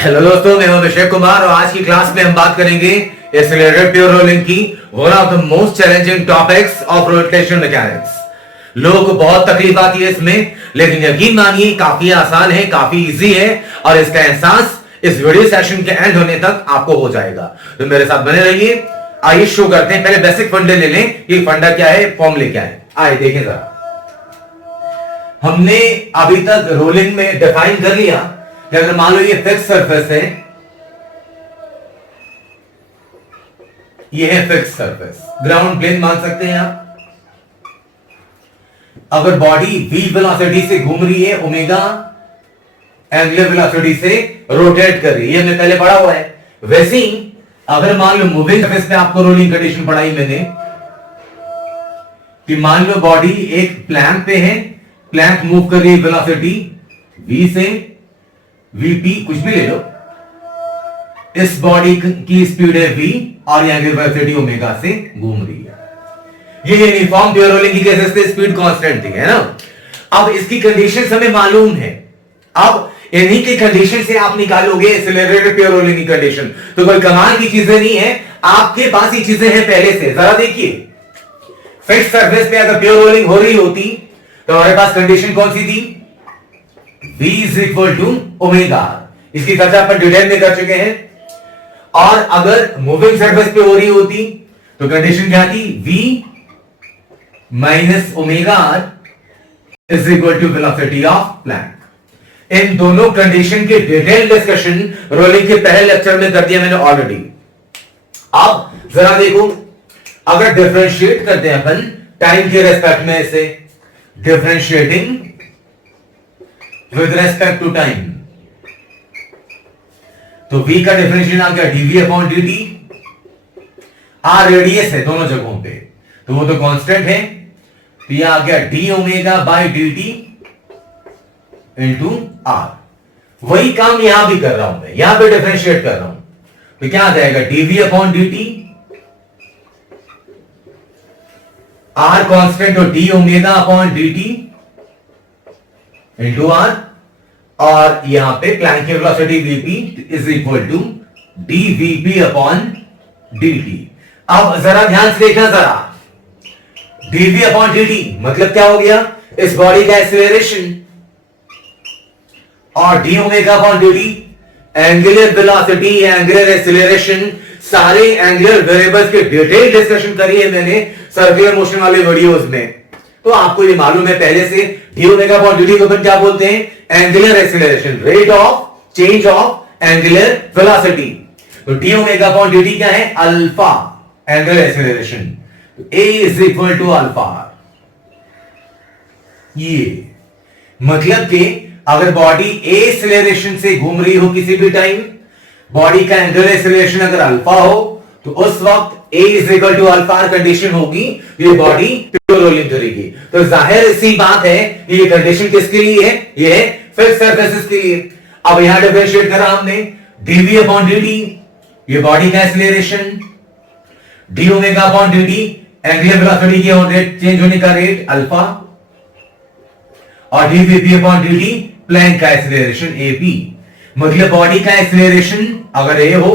Hello दोस्तों, मैं हूं अभिषेक कुमार और आज की क्लास में हम बात करेंगे एक्सेलरेटेड प्योर रोलिंग की one of the most challenging topics of rotation mechanics. लोगों को बहुत तकलीफ आती है इसमें, लेकिन यकीन मानिए काफी आसान है, काफी इजी है और इसका एहसास इस वीडियो सेशन के एंड होने तक आपको हो जाएगा। तो मेरे साथ बने रहिए। आइए शुरू करते हैं। पहले बेसिक फंडे ले लें कि फंडा क्या है, फॉर्मूले क्या है। आइए देखें जरा। हमने अभी तक रोलिंग में डिफाइन कर लिया कि अगर मान लो ये फिक्स सरफेस है, ये है फिक्स सरफेस, ग्राउंड प्लेन मान सकते हैं आप। अगर बॉडी v वेलोसिटी से घूम रही है, ओमेगा एंगुलर वेलोसिटी से रोटेट कर रही है, ये हमने पहले पढ़ा हुआ है। वैसे ही अगर मान लो मूविंग सरफेस पे आपको रोलिंग कंडीशन पढ़ाई मैंने कि मान लो बॉडी एक प्लैंक पे है, प्लैंक मूव कर रही है वेलोसिटी v से, vp कुछ भी ले लो, इस बॉडी की स्पीड है v और यहां की वेलोसिटी ओमेगा से घूम रही है। ये यूनिफॉर्म प्योर रोलिंग की केसेस पे स्पीड कांस्टेंट थी, है ना। अब इसकी कंडीशंस हमें मालूम है। अब इन्हीं की कंडीशन से आप निकालोगे एक्सेलरेटेड प्योर रोलिंग की कंडीशन। तो कोई कमाल की चीजें नहीं है, आपके पास ये चीजें हैं पहले से। जरा देखिए, फिक्स सरफेस पे अगर प्योर रोलिंग हो रही होती तो हमारे पास कंडीशन कौन सी थी? v is equal to omega. इसकी चर्चा अपन डिटेल में कर चुके हैं। और अगर मूविंग सरफेस पे हो रही होती तो कंडीशन क्या थी? v minus omega is equal to velocity of plank. इन दोनों कंडीशन के डिटेल डिस्कशन रोलिंग के पहले लेक्चर में कर दिया मैंने ऑलरेडी। अब जरा देखो, अगर डिफरेंशिएट करते हैं अपन टाइम के रेस्पेक्ट में, इसे differentiating with respect to time, तो v का डिफरेंशिएशन आ गया dv upon dt। r radius है दोनों जगहों पे, तो वो तो कांस्टेंट है, तो यह आ गया d omega by dt into r। वही काम यहां भी कर रहा हूं मैं, यहां पे डिफरेंशिएट कर रहा हूं, तो क्या आ जाएगा? dv upon dt, r constant और d omega upon dt into r, और यहां पे प्लैंक की velocity vp is equal to dvp upon dt। अब जरा ध्यान से देखना, जरा dv अपॉन dt मतलब क्या हो गया? इस बॉडी का एक्सेलरेशन, और d omega upon dt angular velocity, angular acceleration, सारे एंगुलर वेरिएबल्स के डिटेल डिस्कशन करी है मैंने सर्कुलर मोशन वाले वीडियोस में। तो आपको ये मालूम है पहले से, d ओमेगा अपॉन dt को अपन क्या बोलते हैं? Angular acceleration, rate of change of angular velocity. तो d ओमेगा अपॉन dt क्या है? अल्फा एंगुलर एक्सेलरेशन, तो a is equal to alpha. ये मतलब कि अगर बॉडी a एक्सेलरेशन से घूम रही हो किसी भी टाइम, बॉडी का एंगुलर एक्सेलरेशन अगर अल्फा हो, तो उस वक्त a is equal to alpha condition होगी, ये बॉडी प्योर रोलिंग करेगी। तो जाहिर सी बात है ये कंडीशन किसके लिए है? ये है फिक्स सरफेसेस के लिए। अब यहां डिफरेंशिएट करा हमने dv अपॉन dt, ये बॉडी का acceleration, d omega upon dt angular velocity के चेंज होने का रेट अल्फा, और dvp अपॉन dt प्लैंक का एक्सेलरेशन ap। मतलब बॉडी का एक्सेलरेशन अगर a हो,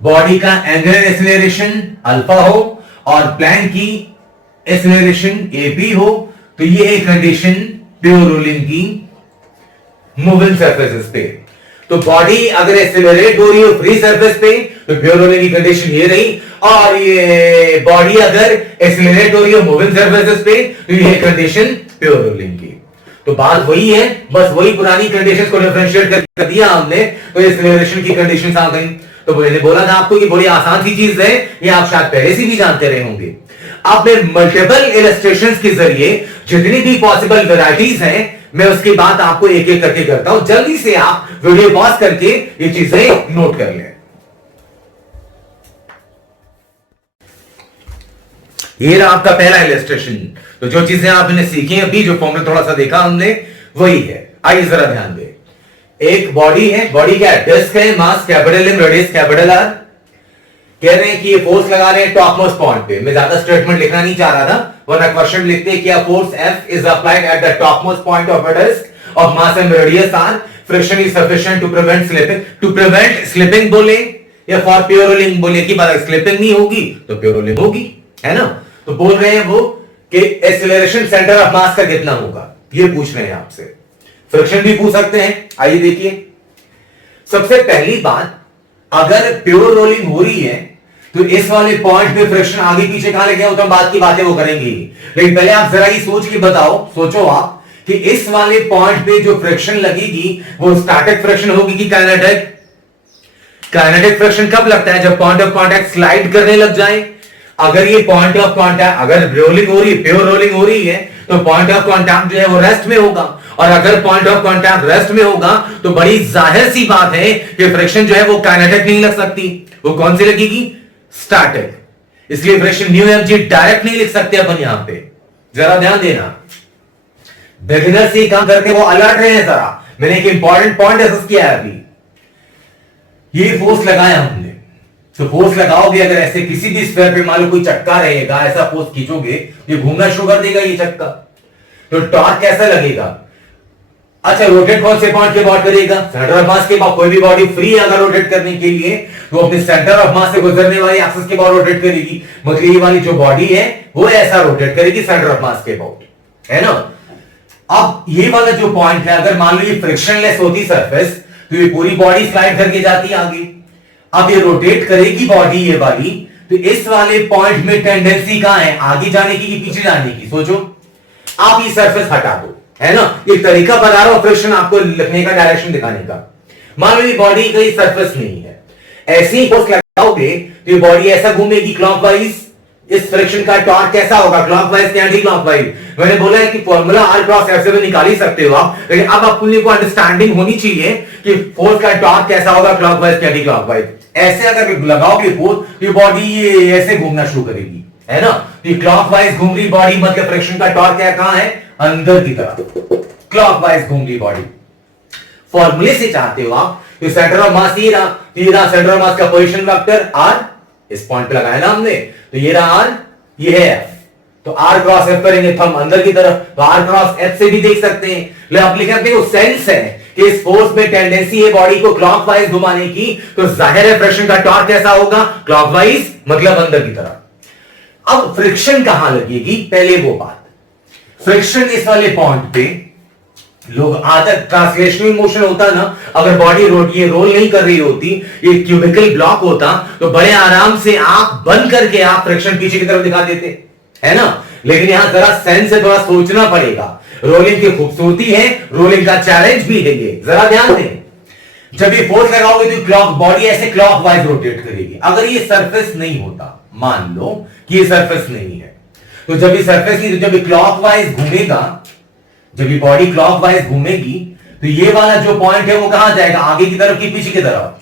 बॉडी का एंगुलर एक्सेलरेशन अल्फा हो, और प्लैंक की एक्सेलरेशन ap हो, तो ये है कंडीशन प्योर रोलिंग की मूविंग सरफेसेस पे। तो बॉडी अगर एक्सेलरेट हो रही हो फ्री सरफेस पे, तो प्योर रोलिंग की कंडीशन ये रही, और ये बॉडी अगर एक्सेलरेट हो रही हो मूविंग सरफेसेस पे, तो ये कंडीशन प्योर रोलिंग की। तो बात वही है, बस वही पुरानी कंडीशंस को डिफरेंशिएट कर दिया हमने, तो एक्सेलरेशन की कंडीशंस आ गई। तो मैंने बोला था आपको कि बड़ी आसान सी चीज है, ये आप शायद पहले से भी जानते रहे होंगे। अब मैं मल्टीपल इलस्ट्रेशंस के जरिए जितनी भी पॉसिबल वैरायटीज हैं, मैं उसकी बात आपको एक एक करके करता हूं। जल्दी से आप वीडियो पॉज करके ये चीजें नोट कर लें। ये रहा आपका पहला इलस्ट्रेशन। तो जो चीजें आपने सीखी अभी, जो फॉर्मूला थोड़ा सा देखा हमने, वही है। आइए जरा ध्यान दें। एक बॉडी है, बॉडी क्या है? डिस्क है, mass capital M, radius capital R. कह रहे हैं कि ये फोर्स लगा रहे हैं टॉप मोस्ट पॉइंट पे। मैं ज्यादा स्टेटमेंट लिखना नहीं चाह रहा था, वरना क्वेश्चन लिखते हैं क्या force F is applied at the top most point of a disc of mass and radius R. Friction is sufficient to prevent slipping. To prevent slipping बोले या फॉर प्योर रोलिंग बोले की बात, स्लिपिंग नहीं होगी तो प्योर रोलिंग होगी, है ना। तो बोल रहे हैं वो कि एक्सीलरेशन सेंटर ऑफ मास का कितना होगा, ये पूछ रहे हैं आपसे। फ्रिक्शन भी पूछ सकते हैं। आइए देखिए, सबसे पहली बात, अगर प्योर रोलिंग हो रही है तो इस वाले पॉइंट पे फ्रिक्शन आगे पीछे कहां लेके, तो बात की बातें वो करेंगे, लेकिन पहले आप जरा ये सोच के बताओ, सोचो आप कि इस वाले पॉइंट पे जो फ्रिक्शन लगेगी वो स्टैटिक फ्रिक्शन होगी कि काइनेटिक। काइनेटिक फ्रिक्शन कब लगता है, जब पॉइंट ऑफ कांटेक्ट स्लाइड करने लग जाए। अगर ये पॉइंट ऑफ कांटेक्ट, अगर रोलिंग हो रही है, प्योर रोलिंग हो रही है, तो पॉइंट ऑफ कांटेक्ट जो है वो रेस्ट में होगा, और अगर पॉइंट ऑफ कांटेक्ट रेस्ट में होगा तो बड़ी जाहिर सी बात है कि फ्रिक्शन जो है वो काइनेटिक नहीं लग सकती, वो कौन सी लगेगी, स्टैटिक। इसलिए friction mu M G direct नहीं लिख सकते अपन यहां पे, जरा ध्यान देना। बिगिनर से काम करके वो अलर्ट रहे हैं जरा, मैंने एक इंपॉर्टेंट पॉइंट डिस्कस किया है अभी। ये फोर्स लगाया हमने, तो फोर्स लगाओगे अगर ऐसे किसी भी स्फीयर पे, मान लो कोई चक्का रहेगा, ऐसा फोर्स खींचोगे, ये घूमना शुरू कर देगा ये चक्का, तो टॉर्क कैसा लगेगा। अच्छा, रोटेट कौन से पॉइंट के बाद करेगा, सेंटर ऑफ मास के बाद। कोई भी बॉडी फ्री है अगर रोटेट करने के लिए तो अपने सेंटर ऑफ मास से गुजरने वाली एक्सिस के बाद रोटेट करेगी, मतलब ये वाली जो बॉडी है वो ऐसा रोटेट करेगी सेंटर ऑफ मास के अबाउट, है ना। अब ये वाला जो पॉइंट है, अगर मान लो ये फ्रिक्शनलेस होती सरफेस तो ये पूरी बॉडी स्लाइड करके जाती है आगे। अब ये रोटेट करेगी बॉडी ये वाली, तो इस वाले पॉइंट में टेंडेंसी कहां है, आगे जाने की कि पीछे जाने की। सोचो, आप ये सरफेस हटा दो, है ना, एक तरीका बता रहा हूं फ्रिक्शन आपको लिखने का, डायरेक्शन दिखाने का। मान लो ये बॉडी कहीं सरफेस नहीं है, ऐसे ही फोर्स लगाओगे तो ये बॉडी ऐसा घूमेगी क्लॉकवाइज। इस फ्रिक्शन का टॉर्क कैसा होगा, क्लॉकवाइज या एंटी क्लॉकवाइज। मैंने बोला है कि फॉर्मूला R क्रॉस F से तो निकाल ही सकते हो आप, लेकिन अब आपको अंडरस्टैंडिंग होनी चाहिए कि फोर्स का टॉर्क कैसा होगा, क्लॉकवाइज या एंटी क्लॉकवाइज। ऐसे अगर लगाओगे फोर्स, ये बॉडी ये ऐसे घूमना शुरू करेगी, है ना। ये क्लॉकवाइज घूम रही बॉडी, मतलब फ्रिक्शन का टॉर्क क्या कहां है, अंदर की तरफ, क्लॉकवाइज घूम रही बॉडी। फॉर्मूले से चाहते हो आप, तो सेंटर ऑफ मास ये रहा सेंटर ऑफ मास का पोजीशन वेक्टर R, इस पॉइंट पे लगाया ना हमने, तो ये रहा R, ये है F, तो R क्रॉस F करेंगे थंब अंदर की तरफ, तो R क्रॉस F से भी देख सकते हैं। ले आप लिख सकते हो सेंस है कि इस फोर्स में टेंडेंसी है बॉडी को क्लॉकवाइज घुमाने की, तो जाहिर है फ्रिक्शन का टॉर्क कैसा होगा, क्लॉकवाइज, मतलब अंदर की तरफ। अब फ्रिक्शन कहां लगेगी, पहले वो बात, फ्रिक्शन इस वाले पॉइंट पे, लोग आदत ट्रांसलेशनल मोशन होता ना, अगर बॉडी ये रोल नहीं कर रही होती, ये क्यूबिकल ब्लॉक होता, तो बड़े आराम से आंख बंद करके आप फ्रिक्शन पीछे की तरफ दिखा देते, है ना। लेकिन यहां जरा सेंस से थोड़ा सोचना पड़ेगा, रोलिंग की खूबसूरती है, रोलिंग का चैलेंज भी है ये, जरा ध्यान दें। जब ये फोर्स लगाओगे तो क्लॉक बॉडी ऐसे क्लॉकवाइज रोटेट करेगी। अगर ये सरफेस नहीं होता, मान लो कि ये सरफेस नहीं है, तो जब ये सरफेस नहीं, तो जब ये क्लॉकवाइज घूमेगा, जब ये बॉडी क्लॉकवाइज घूमेगी, तो ये वाला जो पॉइंट है वो कहां जाएगा, आगे की तरफ की पीछे की तरफ।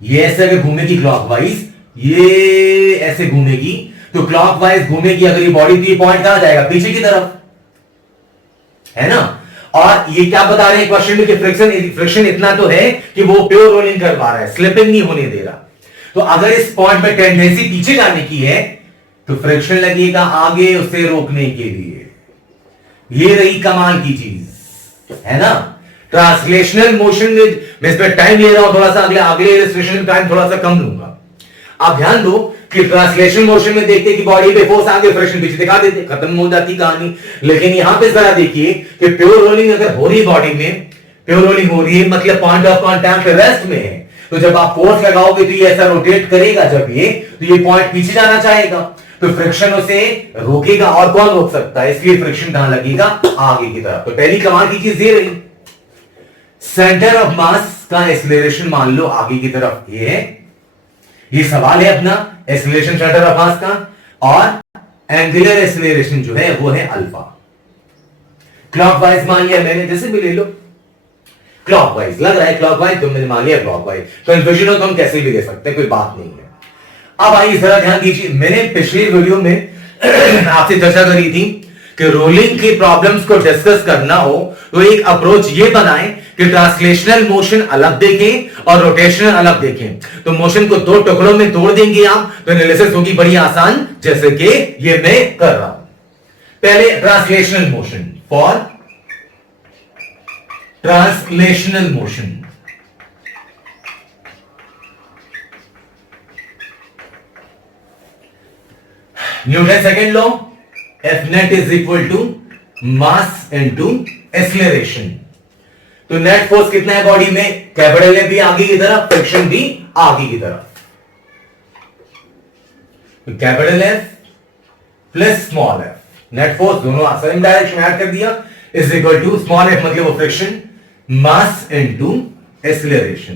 ये ऐसे अगर घूमेगी क्लॉकवाइज, ये ऐसे घूमेगी, तो क्लॉकवाइज घूमेगी अगर ये बॉडी, तो ये पॉइंट कहां जाएगा, पीछे की तरफ, है ना। और ये क्या बता रहे हैं क्वेश्चन में कि फ्रिक्शन इतना तो है कि वो प्योर रोलिंग करवा रहा है, स्लिपिंग नहीं होने दे रहा। तो अगर इस पॉइंट में टेंडेंसी पीछे जाने की है तो फ्रिक्शन लगेगा आगे उसे रोकने के लिए। ये रही कमाल की चीज, है ना। ट्रांसलेशनल मोशन में मैं इस पर टाइम ले रहा हूं थोड़ा सा, अगले इलस्ट्रेशन में टाइम थोड़ा सा कम लूंगा। आप ध्यान दो कि ट्रांसलेशन मोशन में देखते कि बॉडी पे फोर्स आगे, फ्रिक्शन पीछे दिखा देते, खत्म हो जाती कहानी। लेकिन यहां पे जरा देखिए कि प्योर रोलिंग अगर हो रही बॉडी में, प्योर रोलिंग हो रही है, मतलब पॉइंट ऑफ कांटेक्ट रेस्ट में है, तो जब आप फोर्स लगाओगे तो ये ऐसा रोटेट करेगा, जब ये, तो ये पॉइंट पीछे जाना चाहेगा, तो फ्रिक्शन उसे रोकेगा। और कौन रोक सकता है, इसलिए फ्रिक्शन कहां लगेगा, आगे की तरफ। तो पहली कमाल की चीज ये रही, सेंटर ऑफ मास का एक्सीलरेशन मान लो आगे की तरफ ये है, ये सवाल है अपना एक्सीलरेशन सेंटर ऑफ मास का, और एंगुलर एक्सीलरेशन जो है वो है अल्फा। क्लॉकवाइज मान लिया मैंने, जैसे भी ले लो, क्लॉकवाइज लग रहा है, क्लॉकवाइज तो मैंने मान लिया क्लॉकवाइज, कंफ्यूजन हो तो हम कैसे भी ले सकते हैं, कोई बात नहीं है। अब आइए जरा ध्यान दीजिए, मैंने पिछले वीडियो में आपसे चर्चा करी थी कि रोलिंग के प्रॉब्लम्स को डिस्कस करना हो तो एक अप्रोच ये बनाएं कि ट्रांसलेशनल मोशन अलग देखें और रोटेशनल अलग देखें। तो मोशन को दो टुकड़ों में तोड़ देंगे आप, तो एनालिसिस होगी बड़ी आसान, जैसे कि ये मैं कर रहा हूं। पहले translational motion, for translational motion. Newton second law, F net is equal to mass into acceleration. तो नेट फोर्स कितना है बॉडी में? कैपिटल एफ भी आगे की तरफ, फ्रिक्शन भी आगे की तरफ। तो capital F plus small F, net force दोनों सेम डायरेक्शन में ऐड कर दिया, is equal to small F मतलब वो फ्रिक्शन, मास इनटू एक्सीलरेशन।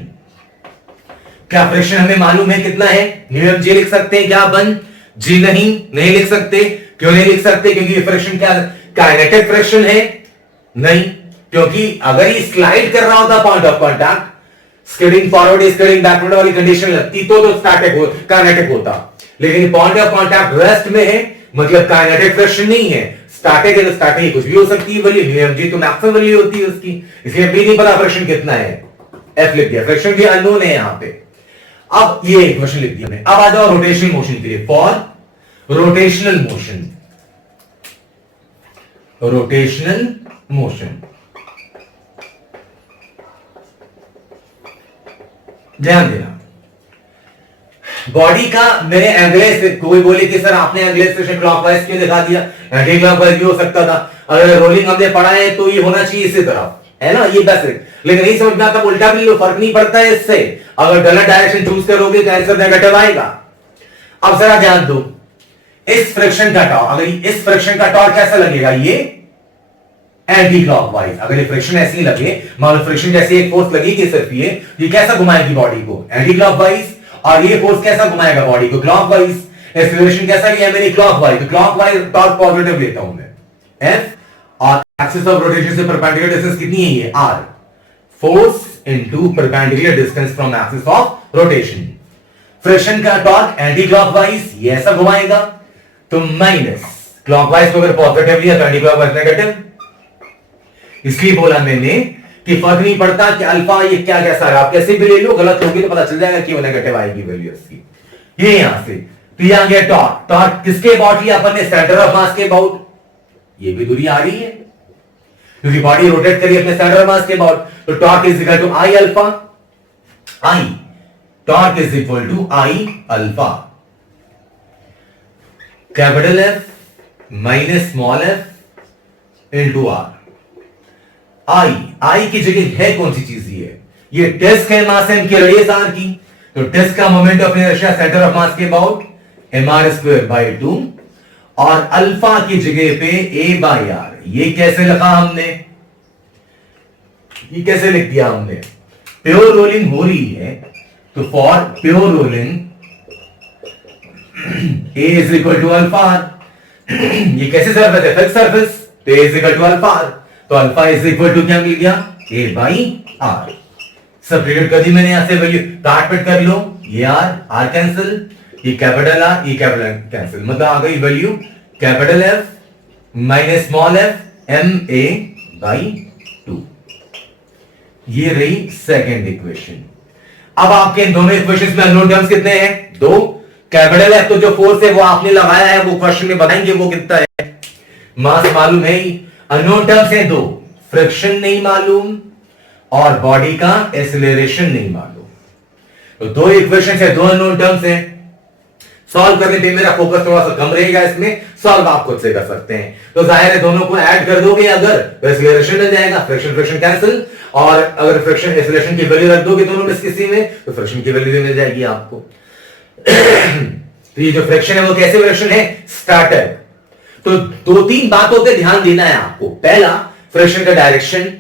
क्या फ्रिक्शन हमें मालूम है कितना है? न्यू जी लिख सकते हैं क्या अपन? जी नहीं लिख सकते। क्यों नहीं लिख सकते? क्योंकि फ्रिक्शन क्या काइनेटिक फ्रिक्शन है? नहीं, क्योंकि अगर ये स्लाइड कर रहा होता point of contact, skidding forward skidding backward वाली कंडीशन लगती तो स्टैटिक काइनेटिक होता, लेकिन पॉइंट ऑफ कॉन्टैक्ट रेस्ट में है मतलब काइनेटिक फ्रिक्शन नहीं है। स्टैटिक है तो स्टैटिक कुछ भी हो सकती है वैल्यू, mg तो मैक्सिमम वैल्यू होती है उसकी, इसलिए भी नहीं पता फ्रिक्शन कितना है, एफ लिख दिया, फ्रिक्शन भी अननोन है यहां पे। अब ये इक्वेशन लिख दिया हमने। अब आ जाओ रोटेशनल मोशन के लिए, for rotational motion, rotational motion ध्यान देना, बॉडी का मेरे अगले से कोई बोले कि सर आपने अगले सेशन क्लॉकवाइज क्यों दिखा दिया, एंटी क्लॉकवाइज भी हो सकता था, अगर रोलिंग हमने पढ़ा है तो ये होना चाहिए इसी तरफ, है ना, ये बेसिक, लेकिन नहीं समझ में आता उल्टा भी लो, फर्क नहीं पड़ता है इससे, अगर गलत डायरेक्शन चूज करोगे तो आंसर नेगेटिव आएगा। अब जरा ध्यान दो, इस फ्रिक्शन का टॉर्क, अगर इस फ्रिक्शन का टॉर्क कैसा लगेगा, ये एंटी क्लॉकवाइज, अगर ये फ्रिक्शन ऐसे ही लगे, मान लो फ्रिक्शन जैसे एक फोर्स लगेगी सिर्फ ये कैसा घुमाएगी बॉडी को, एंटी क्लॉकवाइज, और ये फोर्स कैसा घुमाएगा बॉडी को, क्लॉकवाइज, एक्सीलरेशन कैसा लिया मैंने, क्लॉकवाइज, तो क्लॉकवाइज टॉर्क पॉजिटिव लेता हूं मैं, एफ, और एक्सिस ऑफ रोटेशन से परपेंडिकुलर डिस्टेंस कितनी है ये, R, force into perpendicular distance from axis of rotation, friction का टॉर्क एंटी क्लॉकवाइज ये ऐसा घुमाएगा, तो माइनस क्लॉकवाइज को अगर पॉजिटिव लिया तो एंटी क्लॉकवाइज नेगेटिव, इसलिए बोला मैंने कि फर्क नहीं पड़ता कि अल्फा ये क्या कैसा है, आप कैसे भी ले लो, गलत होगी तो पता चल जाएगा कि वो नेगेटिव आएगी वैल्यू इसकी, ये यहां से, तो यहां गया टॉर्क, टॉर्क किसके अबाउट लिया अपन ने, सेंटर ऑफ मास के अबाउट, ये भी दूरी आ रही है क्योंकि बॉडी रोटेट करी अपने सेंटर ऑफ मास के अबाउट, तो torque is equal to I alpha, I, torque is equal to I alpha, capital F minus small F into R, I की जगह है कौन सी चीज, ये डिस्क है, मास एम की रेडियस आर की, तो डिस्क का moment of inertia centre of mass के अबाउट mr स्क्वायर बाय 2, और अल्फा की जगह पे a बाय आर, ये कैसे लिखा हमने, ये कैसे लिख दिया हमने, प्योर रोलिंग हो रही है तो for pure rolling a is equal to alpha, ये कैसे सरफेस है, फिक्स सरफेस, तो a is equal to alpha, तो अल्फा इज इक्वल टू क्या मिल गया, a बाई आर, सब्स्टिट्यूट कर दी मैंने यहां से वैल्यू, काट पिट कर लो, ये आर कैंसिल, ये कैपिटल आर, ये कैपिटल कैंसिल, मतलब आ गई value capital F minus small F M A by 2, ये रही सेकेंड इक्वेशन। अब आपके दोनों इक्वेशंस में अननोन टर्म्स कितने हैं, दो, कैपिटल एफ तो जो फोर्स है वो आपने लगाया है, वो क्वेश्चन में बताएंगे वो कितना है, मास मालूम है ही, अननोन टर्म्स है दो, फ्रिक्शन नहीं मालूम और बॉडी का एक्सीलरेशन नहीं मालूम, तो दो इक्वेशंस है, दो अननोन टर्म्स है, सॉल्व करने पे मेरा फोकस थोड़ा सा कम रहेगा, इसमें सॉल्व आप खुद से कर सकते हैं, तो जाहिर है दोनों को ऐड कर दोगे अगर तो एक्सीलरेशन मिल जाएगा, फ्रिक्शन कैंसिल, और अगर फ्रिक्शन एक्सीलरेशन की वैल्यू रख दोगे दोनों में से किसी में तो फ्रिक्शन की वैल्यू भी मिल जाएगी आपको। तो ये जो फ्रिक्शन है वो कैसे फ्रिक्शन है, स्टैटिक, तो दो तीन बातों पे ध्यान देना है आपको, पहला फ्रिक्शन का डायरेक्शन,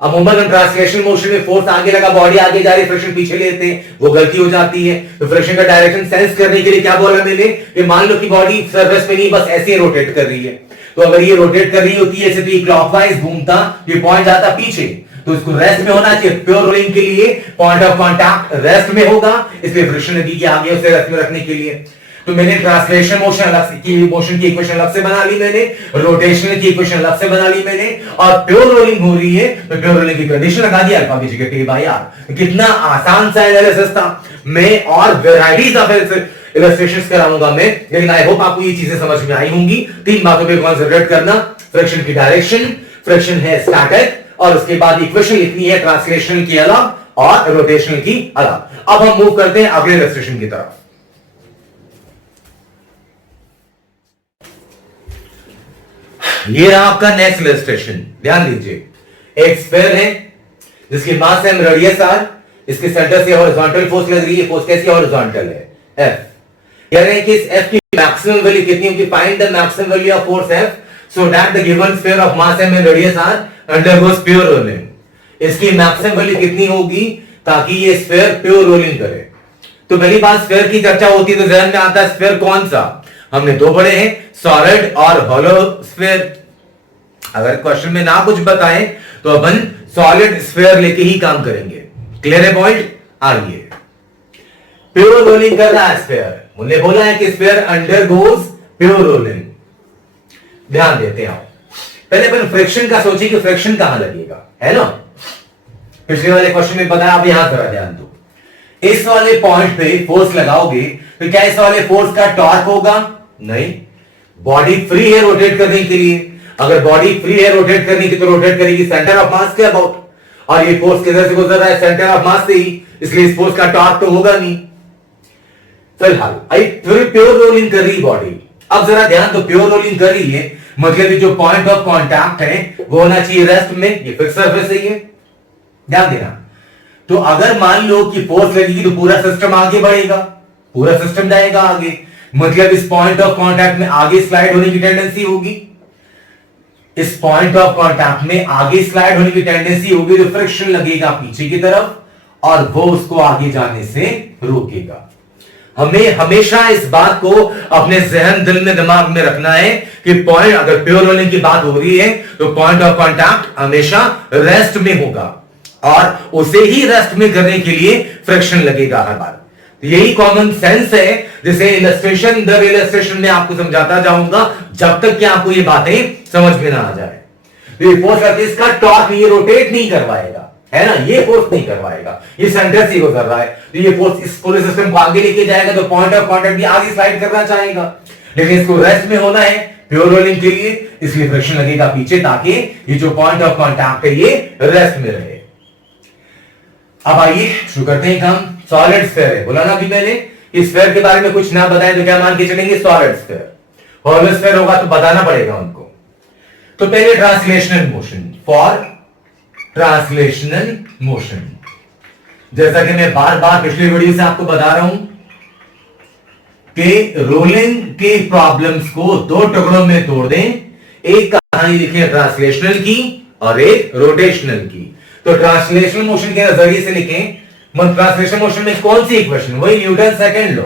अमूमन ट्रांसलेशनल मोशन में फोर्स आगे लगा, बॉडी आगे जा रही, फ्रिक्शन पीछे लेते हैं, वो गलती हो जाती है, तो फ्रिक्शन का डायरेक्शन सेंस करने के लिए क्या बोला मैंने, ये मान लो कि बॉडी सरफेस पे नहीं बस ऐसे ही रोटेट कर रही है, तो अगर ये रोटेट कर रही होती है ऐसे तो ये क्लॉकवाइज घूमता, ये पॉइंट जाता पीछे, तो इसको रेस्ट में होना चाहिए, प्योर रोलिंग के लिए पॉइंट ऑफ कॉन्टैक्ट रेस्ट में होगा, इसलिए फ्रिक्शन लगेगी आगे उसे रेस्ट में रखने के लिए, तो मैंने ट्रांसलेशन मोशन अलग की मोशन की इक्वेशन अलग से बना ली मैंने, रोटेशनल की इक्वेशन अलग से बना ली मैंने, और प्योर रोलिंग हो रही है तो प्योर रोलिंग की कंडीशन लगा दी अल्फा की जगह टी बाई आर। कितना आसान सा एनालिसिस था, मैं और वैरायटीज ऑफ इलस्ट्रेशंस कराऊंगा मैं, लेकिन आई होप आपको ये चीजें समझ में आई होंगी। तीन बातों पे कंसंट्रेट करना, फ्रिक्शन की डायरेक्शन, फ्रिक्शन है स्टैटिक और उसके बाद इक्वेशन लिखनी है ट्रांसलेशनल की अलग और रोटेशनल की अलग। अब हम मूव करते हैं अगले इलस्ट्रेशन की तरफ। ये रहा आपका नेक्स्ट इलस्ट्रेशन, ध्यान दीजिए। एक स्फीयर है जिसकी मास एम रेडियस आर, इसके सेंटर से हॉरिजॉन्टल फोर्स लग रही है, फोर्स कैसी हॉरिजॉन्टल है एफ। कह रहे हैं कि इस एफ की मैक्सिमम वैल्यू कितनी होगी, find the maximum value of force F so that the given sphere of mass M and radius R undergoes pure rolling. इसकी मैक्सिमम वैल्यू कितनी होगी ताकि ये स्फीयर प्योर रोलिंग करे। तो पहली बात स्फीयर की चर्चा होती है तो ध्यान में आता है स्फीयर कौन सा, हमने दो पढ़े हैं, सॉलिड और हॉलो स्फीयर। अगर क्वेश्चन में ना कुछ बताएं तो अपन सॉलिड स्फीयर लेके ही काम करेंगे। क्लियर है पॉइंट? आइए, प्योर रोलिंग कर रहा है स्फीयर, उन्होंने बोला है कि स्फीयर अंडरगोज प्योर रोलिंग। ध्यान देते हैं, पहले अपन फ्रिक्शन का सोचिए कि फ्रिक्शन कहां लगेगा, है ना। पिछले वाले क्वेश्चन में बताया, आप यहां जरा ध्यान दो। इस वाले पॉइंट पे फोर्स लगाओगे तो क्या इस वाले फोर्स का टॉर्क होगा? नहीं, बॉडी फ्री है रोटेट करने के लिए। अगर बॉडी फ्री है रोटेट करने की तो रोटेट करेगी सेंटर ऑफ मास के अबाउट, और ये फोर्स किधर से गुजर रहा है? सेंटर ऑफ मास से ही, इसलिए इस फोर्स का टॉर्क तो होगा नहीं। फिलहाल प्योर रोलिंग कर रही बॉडी। अब जरा ध्यान दो, प्योर रोलिंग कर रही है मतलब जो पॉइंट ऑफ कॉन्टैक्ट है वो होना चाहिए रेस्ट में, ये फिक्स सरफेस है, ये ध्यान देना। तो अगर मान लो कि फोर्स लगेगी तो पूरा सिस्टम आगे बढ़ेगा, पूरा सिस्टम जाएगा आगे, मतलब इस पॉइंट ऑफ कॉन्टैक्ट में आगे स्लाइड होने की टेंडेंसी होगी। इस पॉइंट ऑफ कॉन्टैक्ट में आगे स्लाइड होने की टेंडेंसी होगी तो फ्रिक्शन लगेगा पीछे की तरफ और वो उसको आगे जाने से रोकेगा। हमें हमेशा इस बात को अपने जहन दिल में दिमाग में रखना है कि पॉइंट, अगर प्योर रोलिंग की बात हो रही है तो पॉइंट ऑफ कॉन्टैक्ट हमेशा रेस्ट में होगा और उसे ही रेस्ट में करने के लिए फ्रिक्शन लगेगा हर बार। यही कॉमन सेंस है जिसे इलस्ट्रेशन दर इलस्ट्रेशन में आपको समझाता जाऊंगा जब तक कि आपको ये बातें समझ में ना आ जाए। तो ये फोर्स करके इसका टॉर्क ये रोटेट नहीं करवाएगा, है ना, ये फोर्स नहीं करवाएगा, ये सेंटर से गुजर रहा है तो ये फोर्स इस पूरे सिस्टम को आगे लेके जाएगा तो पॉइंट ऑफ कॉन्टैक्ट भी आगे स्लाइड करना चाहेगा, लेकिन इसको रेस्ट में होना है प्योर रोलिंग के लिए, इसलिए फ्रिक्शन लगेगा पीछे ताकि ये जो पॉइंट ऑफ कॉन्टैक्ट है ये रेस्ट में रहे। अब आइए शुरू करते हैं काम। सॉलिड स्फीयर है, बोला ना अभी मैंने, इस स्फीयर के बारे में कुछ ना बताएं तो क्या मान के चलेंगे सॉलिड स्फीयर। हॉलो स्फीयर होगा तो बताना पड़ेगा उनको। तो पहले translational motion, for translational motion, जैसा कि मैं बार बार पिछले वीडियो से आपको बता रहा हूं कि रोलिंग के प्रॉब्लम्स को दो टुकड़ों में तोड़ दें, एक कहानी लिखें ट्रांसलेशनल की और एक रोटेशनल की। तो ट्रांसलेशनल मोशन के नजरिए से लिखें, ट्रांसलेशनल मोशन में कौन सी इक्वेशन? वही Newton second law,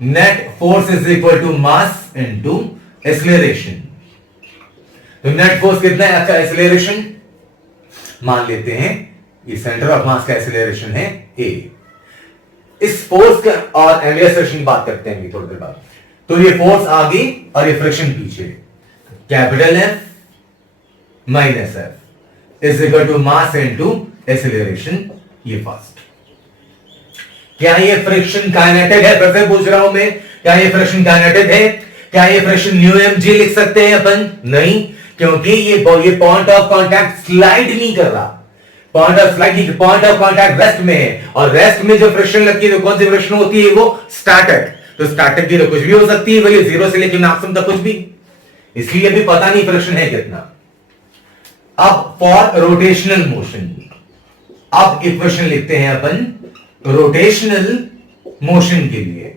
net force is equal to mass into acceleration. तो नेट फोर्स कितना है? अच्छा, एक्सीलरेशन मान लेते हैं ये सेंटर ऑफ मास का एक्सीलरेशन है a। इस फोर्स का और एक्सीलरेशन की बात करते हैं थोड़ी देर बाद। तो ये फोर्स आगे और ये फ्रिक्शन पीछे, capital F minus F is equal to mass into acceleration. ये फर्स्ट, क्या ये फ्रिक्शन काइनेटिक है? फिर से पूछ रहा हूं मैं, क्या ये फ्रिक्शन काइनेटिक है? क्या ये फ्रिक्शन न्यू mg लिख सकते हैं अपन? नहीं, क्योंकि ये पॉइंट ऑफ कांटेक्ट स्लाइड नहीं कर रहा, पॉइंट ऑफ कांटेक्ट रेस्ट में है और रेस्ट में जो फ्रिक्शन लगती है तो कौन सी फ्रिक्शन होती है? वो स्टैटिक। तो स्टैटिक की तो कुछ भी हो सकती है, वही जीरो से लेकर मैक्सिमम तक कुछ भी, इसलिए अभी पता नहीं फ्रिक्शन है कितना। अब फॉर रोटेशनल मोशन, अब इक्वेशन लिखते हैं अपन रोटेशनल मोशन के लिए।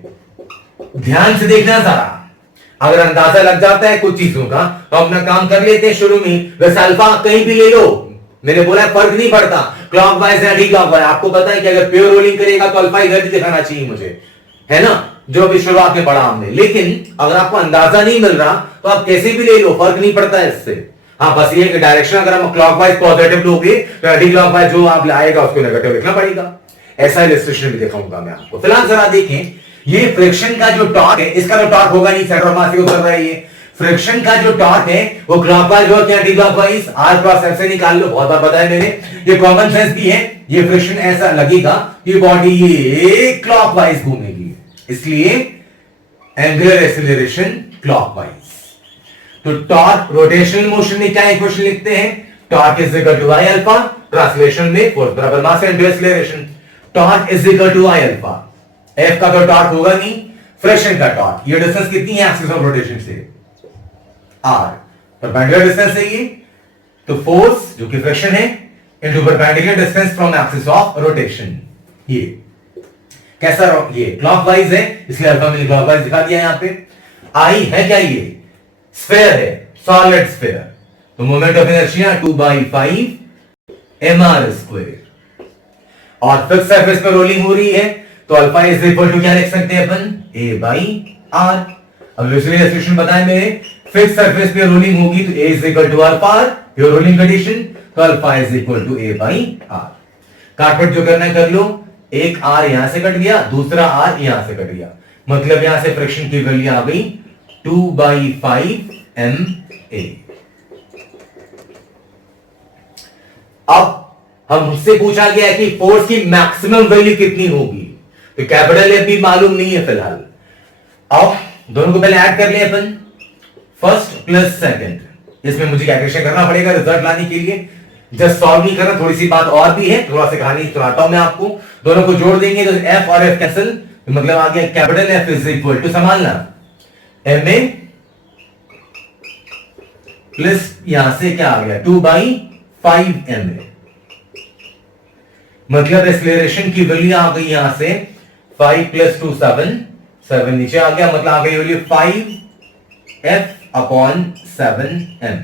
ध्यान से देखना जरा, अगर अंदाजा लग जाता है कुछ चीजों का तो अपना काम कर लेते हैं शुरू में। वैसे अल्फा कहीं भी ले लो, मैंने बोला फर्क नहीं पड़ता क्लॉकवाइज या डी क्लॉकवाइज। आपको पता है कि अगर प्योर रोलिंग करेगा तो अल्फा इधर ही दिखाना चाहिए मुझे, है ना, जो अभी शुरुआत में पढ़ा हमने। लेकिन अगर आपको अंदाजा नहीं मिल रहा तो आप कैसे भी ले लो, फर्क नहीं पड़ता है इससे। हाँ, बस ये कि डायरेक्शन अगर हम क्लॉकवाइज पॉजिटिव लोगे तो एंटी क्लॉकवाइज जो आप लाएगा उसको नेगेटिव लिखना पड़ेगा। ऐसा इलस्ट्रेशन भी दिखाऊंगा मैं आपको। फिलहाल जरा देखें, ये फ्रिक्शन का जो टॉर्क है, इसका तो टॉर्क होगा नहीं, सेंटर ऑफ मास से उतर रहा है ये। फ्रिक्शन का जो टॉर्क है वो क्लॉकवाइज हो क्या anticlockwise? R cross F से निकाल लो, बहुत बार बताया मैंने, ये कॉमन सेंस भी है। ये फ्रिक्शन ऐसा लगेगा कि बॉडी ये क्लॉकवाइज घूमेगी, इसलिए एंगुलर एक्सीलरेशन क्लॉकवाइज। तो टॉर्क रोटेशनल मोशन में क्या इक्वेशन लिखते हैं? Torque is equal to I alpha, translation में फोर्स बराबर mass into acceleration, torque is equal to I alpha, F का तो टॉर्क होगा नहीं, फ्रिक्शन का टॉर्क, ये डिस्टेंस कितनी है एक्सिस ऑफ रोटेशन से, आर, परपेंडिकुलर डिस्टेंस है ये, तो फोर्स जो कि फ्रिक्शन है into perpendicular distance from axis of rotation, ये कैसा, ये क्लॉकवाइज है इसलिए अल्फा मैंने क्लॉकवाइज दिखा दिया यहां पे। आई है क्या, ये स्फीयर है, सॉलिड स्फीयर, तो मोमेंट ऑफ इनर्शिया 2/5 mr², और फिक्स सरफेस पर रोलिंग हो रही है तो अल्फा इज इक्वल टू क्या लिख सकते हैं अपन, a/r। अब विजुअलाइजेशन बताएं मेरे, फिक्स सरफेस पे रोलिंग होगी तो a is equal to r पार, प्योर रोलिंग कंडीशन, तो alpha is equal to a/r। काटपट जो करना है कर लो, एक r यहां से कट गया, दूसरा r यहां से कट गया, मतलब यहां से फ्रिक्शन की वैल्यू आ गई 2/5 ma। अब हमसे पूछा गया है कि फोर्स की मैक्सिमम वैल्यू कितनी होगी, तो कैपिटल एफ भी मालूम नहीं है फिलहाल। अब दोनों को पहले ऐड कर ले अपन, फर्स्ट प्लस सेकंड, इसमें मुझे कैलकुलेशन करना पड़ेगा रिजल्ट लाने के लिए, जस्ट सॉल्व नहीं करना, थोड़ी सी बात और भी है, थोड़ा सा कहानी सुनाता हूं मैं आपको। दोनों को जोड़ देंगे तो एफ और एफ कैंसिल, तो मतलब आ गया capital F is equal to, संभालना, एम ए प्लस यहां से क्या आ गया 2/5 ma, मतलब एक्सीलरेशन की वैल्यू आ गई यहां से 5 + 2 7 नीचे आ गया, मतलब आ गई वैल्यू 5f/7m।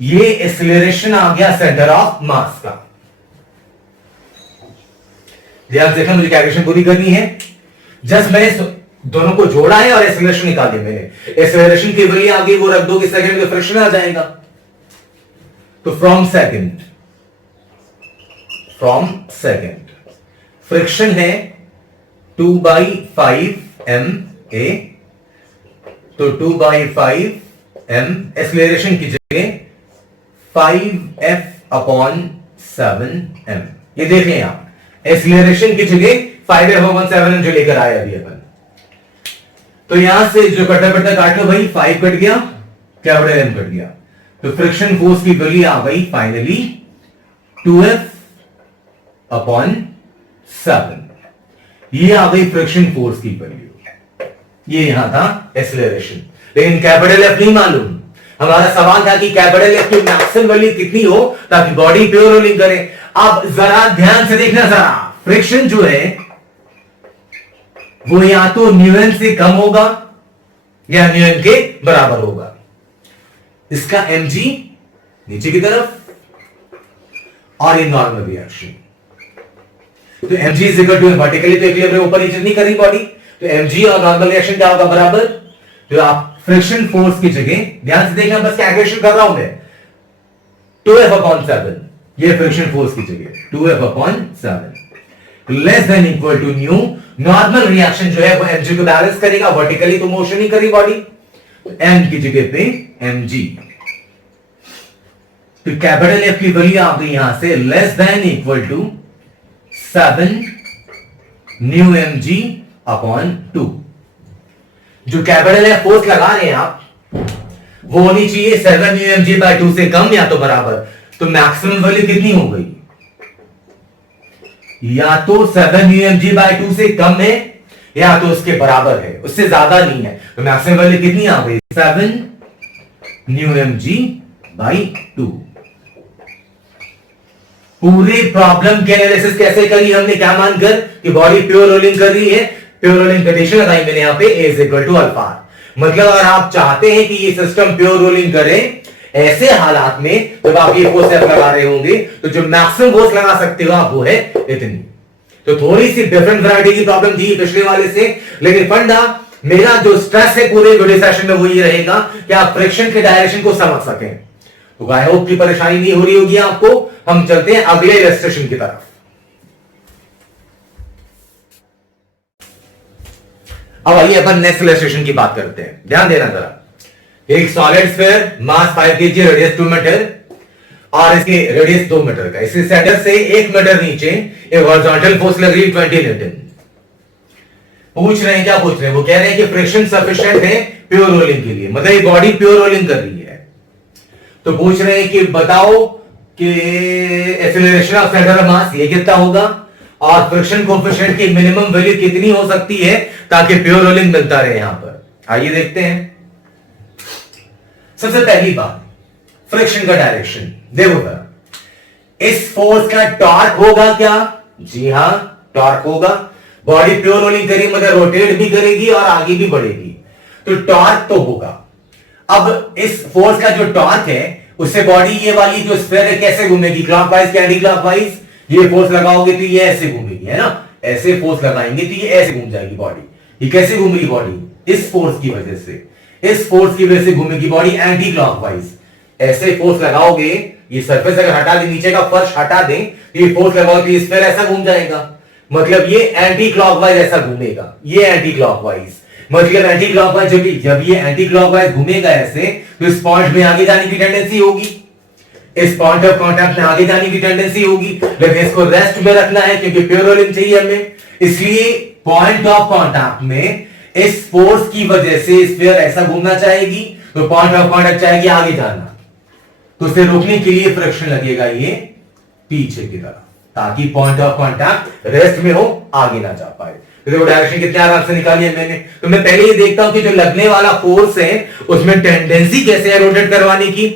ये एक्सीलरेशन आ गया सेंटर ऑफ मास का। ध्यान से देखना, मुझे कैलकुलेशन पूरी करनी है, जस्ट मैंने दोनों को जोड़ा है और एक्सीलरेशन निकाल दिया मैंने, एक्सीलरेशन की वैल्यू आ गई, वो रख दो कि सेकंड में फ्रिक्शन आ जाएगा, तो फ्रॉम सेकंड फ्रिक्शन है 2/5 ma, तो 2/5 m, एक्सीलरेशन की जगह 5f/7m। ये देख लें आप, एक्सीलरेशन की जगह 5f/7m जो लेकर आए अभी अपन, तो यहां से जो कटा काट लो भाई, 5 कट गया, कैपिटल M कट गया, तो फ्रिक्शन फोर्स की वैल्यू आ गई फाइनली 2f/7। ये आ गई फ्रिक्शन फोर्स की वैल्यू, ये यहां था एक्सीलरेशन, लेकिन कैपिटल एफ नहीं मालूम। हमारा सवाल था कि कैपिटल एफ की मैक्सिमम वैल्यू कितनी हो ताकि बॉडी प्योर रोलिंग करे। अब जरा ध्यान से देखना, जरा फ्रिक्शन जो है वो या तो न्यूएन से कम होगा या न्यूएन के बराबर होगा। इसका mg नीचे की तरफ और ये नॉर्मल रिएक्शन, तो mg is equal to vertically तो इक्विलिब्रियम ऊपर नीचे नहीं कर रही बॉडी, तो mg और नॉर्मल रिएक्शन क्या होगा बराबर, तो आप फ्रिक्शन फोर्स की जगह ध्यान से देखना, बस कैलकुलेशन कर रहा हूं मैं, 2f/7, ये फ्रिक्शन फोर्स की जगह 2f/7 less than equal to mu. Normal reaction जो है वो mg को बैलेंस करेगा, वर्टिकली तो मोशन नहीं करी बॉडी, तो m की जगह पे mg, तो कैपिटल F की वैल्यू आ गई यहां से less than equal to 7 mu mg/2। जो कैपिटल F फोर्स लगा रहे हैं आप, वो होनी चाहिए 7 न्यू mg/2 से कम या तो बराबर, तो मैक्सिमम वैल्यू कितनी हो गई, या तो 7 न्यू mg/2 से कम है या तो उसके बराबर है, उससे ज्यादा नहीं है, तो मैक्सिमम वैल्यू कितनी आ गई 7 न्यू mg/2। पूरी प्रॉब्लम के एनालिसिस कैसे करी हमने, क्या मानकर कि बॉडी प्योर रोलिंग कर रही है, प्योर रोलिंग कंडीशन लगाई मैंने यहां पे A is equal to alpha. मतलब अगर आप चाहते हैं कि ये सिस्टम प्योर रोलिंग करे, ऐसे हालात में जब आप ये फोर्स लगा रहे होंगे तो जो मैक्सिमम फोर्स लगा सकते हो आप वो है इतनी। तो थोड़ी सी डिफरेंट वैरायटी की प्रॉब्लम थी पिछले वाले से, लेकिन फंडा मेरा जो स्ट्रेस है पूरे वीडियो सेशन में वो ये रहेगा कि आप फ्रिक्शन के डायरेक्शन को समझ सकें। तो आई होप की परेशानी नहीं हो रही होगी आपको। हम चलते हैं अगले इलस्ट्रेशन की तरफ। अब आइए अपन नेक्स्ट इलस्ट्रेशन की बात करते हैं। ध्यान देना जरा, एक सॉलिड स्फीयर मास 5 kg, रेडियस 2 मीटर और इसके रेडियस 2 मीटर का, इसके सेंटर से 1 मीटर नीचे एक हॉरिजॉन्टल फोर्स लग रही है 20 न्यूटन। पूछ रहे हैं, क्या पूछ रहे हैं, वो कह रहे हैं कि फ्रिक्शन सफिशिएंट है प्योर रोलिंग के लिए, मतलब ये बॉडी प्योर रोलिंग कर रही है। तो पूछ रहे हैं कि बताओ कि एक्सेलरेशन ऑफ सेंटर ऑफ मास ये कितना होगा और फ्रिक्शन कोएफिशिएंट की मिनिमम वैल्यू कितनी हो सकती है ताकि प्योर रोलिंग मिलता रहे। यहां पर आइए देखते हैं। सबसे पहली बात, फ्रिक्शन का डायरेक्शन देखो जरा, इस फोर्स का टॉर्क होगा क्या? जी हां, टॉर्क होगा। बॉडी प्योर रोलिंग करेगी मतलब रोटेट भी करेगी और आगे भी बढ़ेगी, तो टॉर्क तो होगा। अब इस फोर्स का जो टॉर्क है उससे बॉडी ये वाली जो स्फीयर है कैसे घूमेगी, क्लॉकवाइज या एंटी क्लॉकवाइज? ये फोर्स लगाओगे तो ये ऐसे घूमेगी, है ना, ऐसे फोर्स लगाएंगे तो ये ऐसे घूम जाएगी बॉडी। ये कैसे घूमेगी बॉडी? इस फोर्स की वजह से, इस फोर्स की वजह से घूमेगी बॉडी एंटी क्लॉकवाइज। ऐसे फोर्स लगाओगे, ये सरफेस अगर हटा दें, नीचे का फर्श हटा दें, तो ये फोर्स लगाओगे तो ये स्फीयर ऐसा घूम जाएगा, मतलब ये एंटी क्लॉकवाइज ऐसा घूमेगा, ये एंटी क्लॉकवाइज, मतलब एंटी क्लॉकवाइज जो कि जब ये एंटी क्लॉकवाइज घूमेगा ऐसे तो इस पॉइंट में आगे जाने की टेंडेंसी होगी, इस पॉइंट ऑफ कांटेक्ट में आगे जाने की टेंडेंसी होगी, लेकिन इसको रेस्ट में रखना है क्योंकि प्योर रोलिंग चाहिए हमें। इसलिए पॉइंट ऑफ कांटेक्ट में इस फोर्स की वजह से स्फीयर ऐसा घूमना चाहेगी, तो पॉइंट ऑफ कांटेक्ट चाहेगी आगे जाना, तो उसे रोकने के लिए फ्रिक्शन लगेगा ये पीछे की तरफ, ताकि पॉइंट ऑफ कांटेक्ट रेस्ट में हो, आगे ना जा पाए। तो देखो डायरेक्शन कितने आराम से निकाली है मैंने। तो मैं पहले ये देखता हूं कि जो लगने वाला फोर्स है उसमें टेंडेंसी कैसे है रोटेट करवाने की,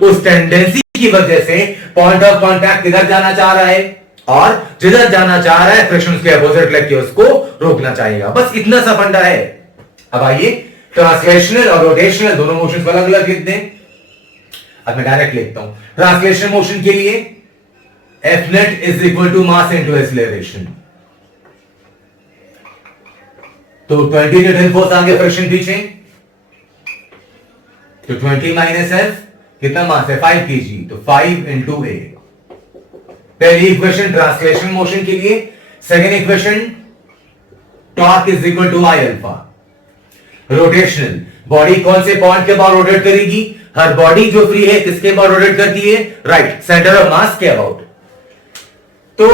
उस टेंडेंसी की वजह से पॉइंट ऑफ कांटेक्ट किधर जाना चाह रहा है, और जिधर जाना चाह रहा है फ्रिक्शन के अपोजिट लेग के उसको रोकना चाहेगा। बस इतना सा फंडा है। अब आइए ट्रांसलेशनल और रोटेशनल दोनों मोशन अलग अलग लिख दें। अब मैं डायरेक्ट लिखता हूं ट्रांसलेशनल मोशन के लिए F net is equal to mass into acceleration। तो 20 न्यूटन फोर्स आगे, फ्रिक्शन पीछे, तो 20 माइनस एफ कितना मास है 5 kg, तो 5 इंटू ए। पहली इक्वेशन ट्रांसलेशन मोशन के लिए। Second equation torque is equal to I alpha. Rotational, body कौन से पॉइंट के बाद रोटेट करेगी? हर बॉडी जो फ्री है किसके बाद रोटेट करती है? राइट, सेंटर ऑफ मास के अबाउट। तो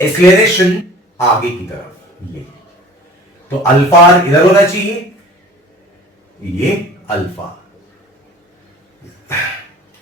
एक्सेलरेशन आगे की तरफ, ये तो अल्फा इधर होना चाहिए, ये अल्फा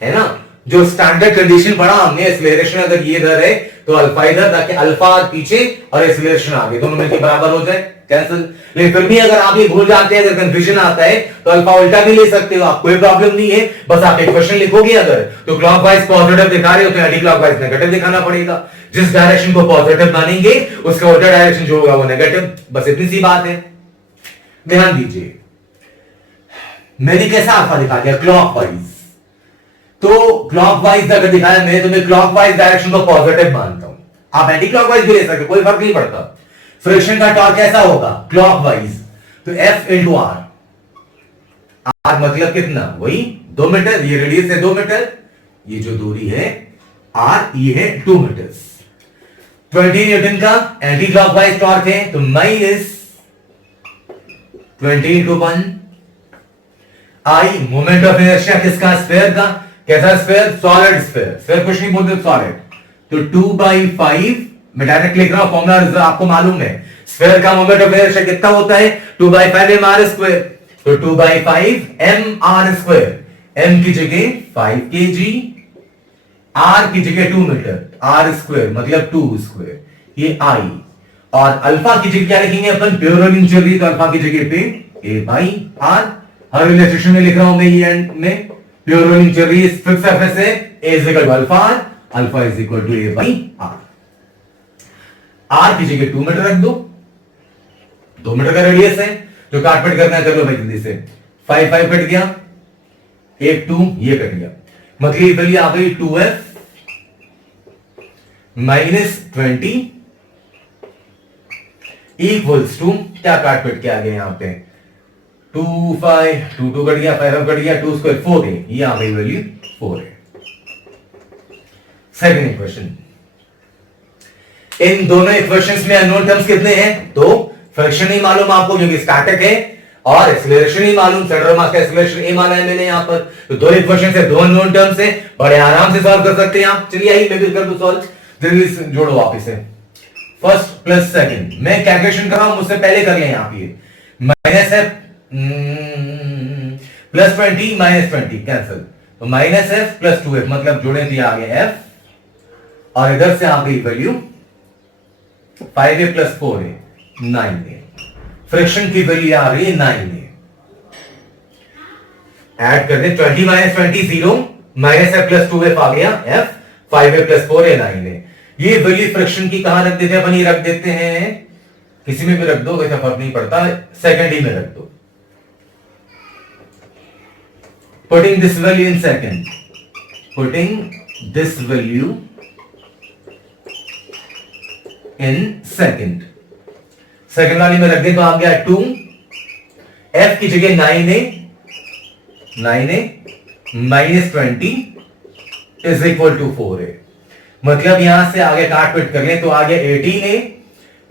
है ना, जो स्टैंडर्ड कंडीशन पढ़ा हमने, एक्सेलरेशन अगर ये इधर है तो अल्फा इधर, ताकि अल्फा पीछे और एक्सेलरेशन आगे दोनों मिलकर बराबर हो जाए, कैंसिल। लेकिन फिर भी अगर आप ये भूल जाते हैं, अगर कंफ्यूजन आता है तो अल्फा उल्टा भी ले सकते हो आप, कोई प्रॉब्लम नहीं है। बस आप एक क्वेश्चन लिखोगे अगर तो क्लॉकवाइज पॉजिटिव दिखा रहे हो तो एंटी क्लॉकवाइज नेगेटिव दिखाना पड़ेगा। जिस डायरेक्शन को पॉजिटिव मानेंगे उसका उल्टा डायरेक्शन जो होगा वो नेगेटिव, बस इतनी सी बात है। ध्यान दीजिए, मैंने कैसा अल्फा दिखा दिया क्लॉकवाइज, तो क्लॉकवाइज अगर दिखाया मैंने तो मैं क्लॉकवाइज डायरेक्शन को पॉजिटिव मानता हूं। आप एंटी क्लॉकवाइज भी ले सकते, कोई फर्क नहीं पड़ता। फ्रिक्शन का टॉर्क कैसा होगा? क्लॉकवाइज, तो F इंटू आर। आर मतलब कितना? वही 2 मीटर, ये रेडियस है 2 मीटर, ये जो दूरी है आर ये है 2 मीटर। 20 न्यूटन का एंटी क्लॉकवाइज टॉर्क है, तो minus 20 into 1 I. Moment of inertia किसका? स्फीयर का। कैसा स्फीयर? Solid sphere. स्फीयर कुछ नहीं बोलते, सॉलिड। तो 2/5, मैं डायरेक्ट लिख रहा हूं, फॉर्मूला आपको मालूम है। स्फीयर का मोमेंट ऑफ इनर्शिया कितना होता है? 2/5 mr स्क्वायर। तो 2/5 mr स्क्वायर, m की जगह 5 kg, r की जगह 2 मीटर, r स्क्वायर मतलब 2 स्क्वायर, ये आई। और अल्फा की जगह क्या लिखेंगे अपन? प्योर रोलिंग चल रही तो अल्फा की जगह पे a/r। हर रिलेशन में लिख रहा हूं मैं, ये एंड में प्योर रोलिंग चल रही है, फिक्स सरफेस है, a is equal to alpha r, alpha is equal to a/r। R की जगह 2 मीटर रख दो, 2 मीटर का रेडियस है, जो काटपीट करना है कर लो भाई जल्दी से। 5 5 कट गया, 1 2 ये कट गया, मतलब वैल्यू आ गई 2f माइनस 20 इक्वल्स टू, क्या काटपीट किया गया यहां पे? 2 5 2 2 कट गया, 5 कट गया, 2 स्क्वायर 4 है, ये आ गई वैल्यू 4 है। सेकंड इक्वेशन, इन दोनों इक्वेशंस में अननोन टर्म्स कितने हैं? 2। फ्रिक्शन नहीं मालूम आपको क्योंकि स्टैटिक है, और एक्सेलरेशन नहीं मालूम, सेंटर ऑफ मास का एक्सेलरेशन ए माना है मैंने यहां पर। तो 2 इक्वेशन से 2 अननोन टर्म्स है, बड़े आराम से सॉल्व कर सकते हैं आप। चलिए आइए मैं भी कर दूं सॉल्व, जल्दी से जोड़ो वापस से। फर्स्ट प्लस सेकंड, मैं कैलकुलेशन कर रहा हूं, मुझसे पहले कर लें यहां पे। माइनस है +20 -20 कैंसिल, तो -f + 2f, मतलब जोड़े दिया आ गया f, और इधर से आ गई value 5a + 4a 9a, friction की वैल्यू आ रही है 9a। ऐड कर दे 20 - 20 0, -f + 2f आ गया f, 5a + 4a 9a। ये वैल्यू फ्रिक्शन की कहां रख देते हैं अपन? ये रख देते हैं, किसी में भी रख दो, वैसे फर्क नहीं पड़ता, सेकंड ही में रख दो। Putting this value in second, putting this value in second, second वाली में रख दे तो आ गया 2, f की जगह 9a -20 = 4a, मतलब यहां से आगे काट पिट कर ले तो आ गया 18a -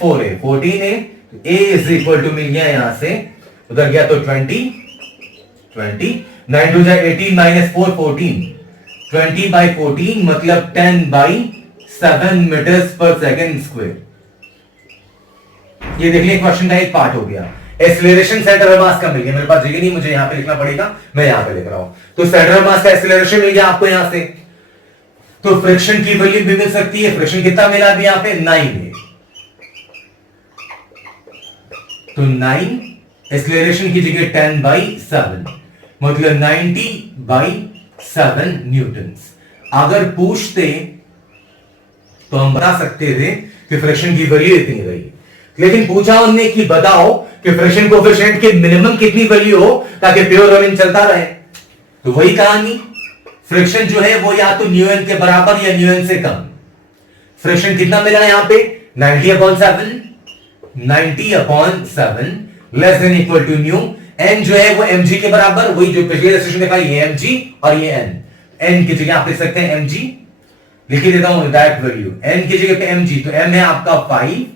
4a 14a, a = मिल गया यहां से, उधर गया तो 20 9 2 18 - 4 14, 20/14 मतलब 10/7 मीटर/सेकंड²। ये देख लिया, क्वेश्चन का एक पार्ट हो गया। एक्सीलरेशन सेंटर ऑफ मास का मिल गया, मेरे पास जगह नहीं, मुझे यहां पे लिखना पड़ेगा, मैं यहां पे लिख रहा हूं। तो सेंटर ऑफ मास का एक्सीलरेशन मिल गया आपको यहां से, तो फ्रिक्शन की वैल्यू भी मिल सकती है। फ्रिक्शन कितना मिला अभी यहां पे? 9 है, तो 9 एक्सीलरेशन की जगह 10/7, मतलब 90/7 न्यूटन। अगर पूछते तो हम बता सकते थे कि फ्रिक्शन की वैल्यू इतनी रही, लेकिन पूछा उन्होंने कि बताओ कि फ्रिक्शन कोएफिशिएंट की मिनिमम कितनी वैल्यू हो ताकि प्योर रोलिंग चलता रहे। तो वही कहानी, फ्रिक्शन जो है वो या तो न्यूएन के बराबर या न्यूएन से कम। फ्रिक्शन कितना मिला यहां पे? 90/7, 90/7 less than equal to mu. N जो है वो mg के बराबर, वही जो पिछले इक्वेशन देखा, ये mg और ये n। n की जगह आप लिख सकते हैं mg, लिख देता हूं डायरेक्ट वैल्यू, n की जगह पे mg, तो m है आपका 5,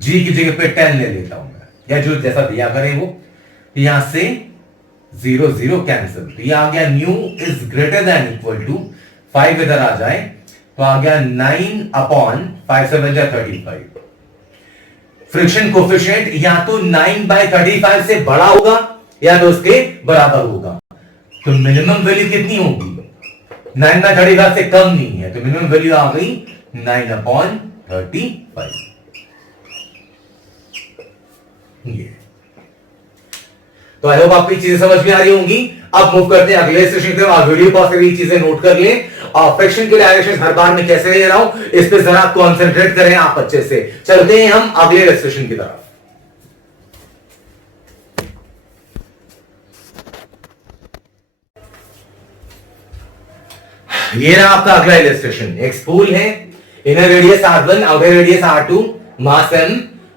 g की जगह पे 10 ले लेता हूं मैं, या जो जैसा दिया करें वो। यहां से 0 0 कैंसिल, तो ये आ गया mu is greater than equal to 5, इधर आ जाए तो आ गया 9/5 7 35। फ्रिक्शन कोएफिशिएंट या तो 9/35 से बड़ा होगा या तो उसके बराबर होगा। तो मिनिमम वैल्यू कितनी होगी? 9/35 से कम नहीं है, तो मिनिमम वैल्यू आ गई 9/35। ये तो आई होप आपकी चीजें समझ में आ रही होंगी। अब मूव करते हैं अगले सेशन की तरफ। आप वीडियो पॉज करके चीजें नोट कर लें, और फ्रिक्शन के डायरेक्शन हर बार में कैसे ले रहा हूं इस पे जरा कॉन्सेंट्रेट करें आप अच्छे से। चलते हैं हम अगले इलस्ट्रेशन की तरफ। ये रहा आपका अगला इलस्ट्रेशन। एक स्पूल है, inner radius R1, outer radius R2, मास m,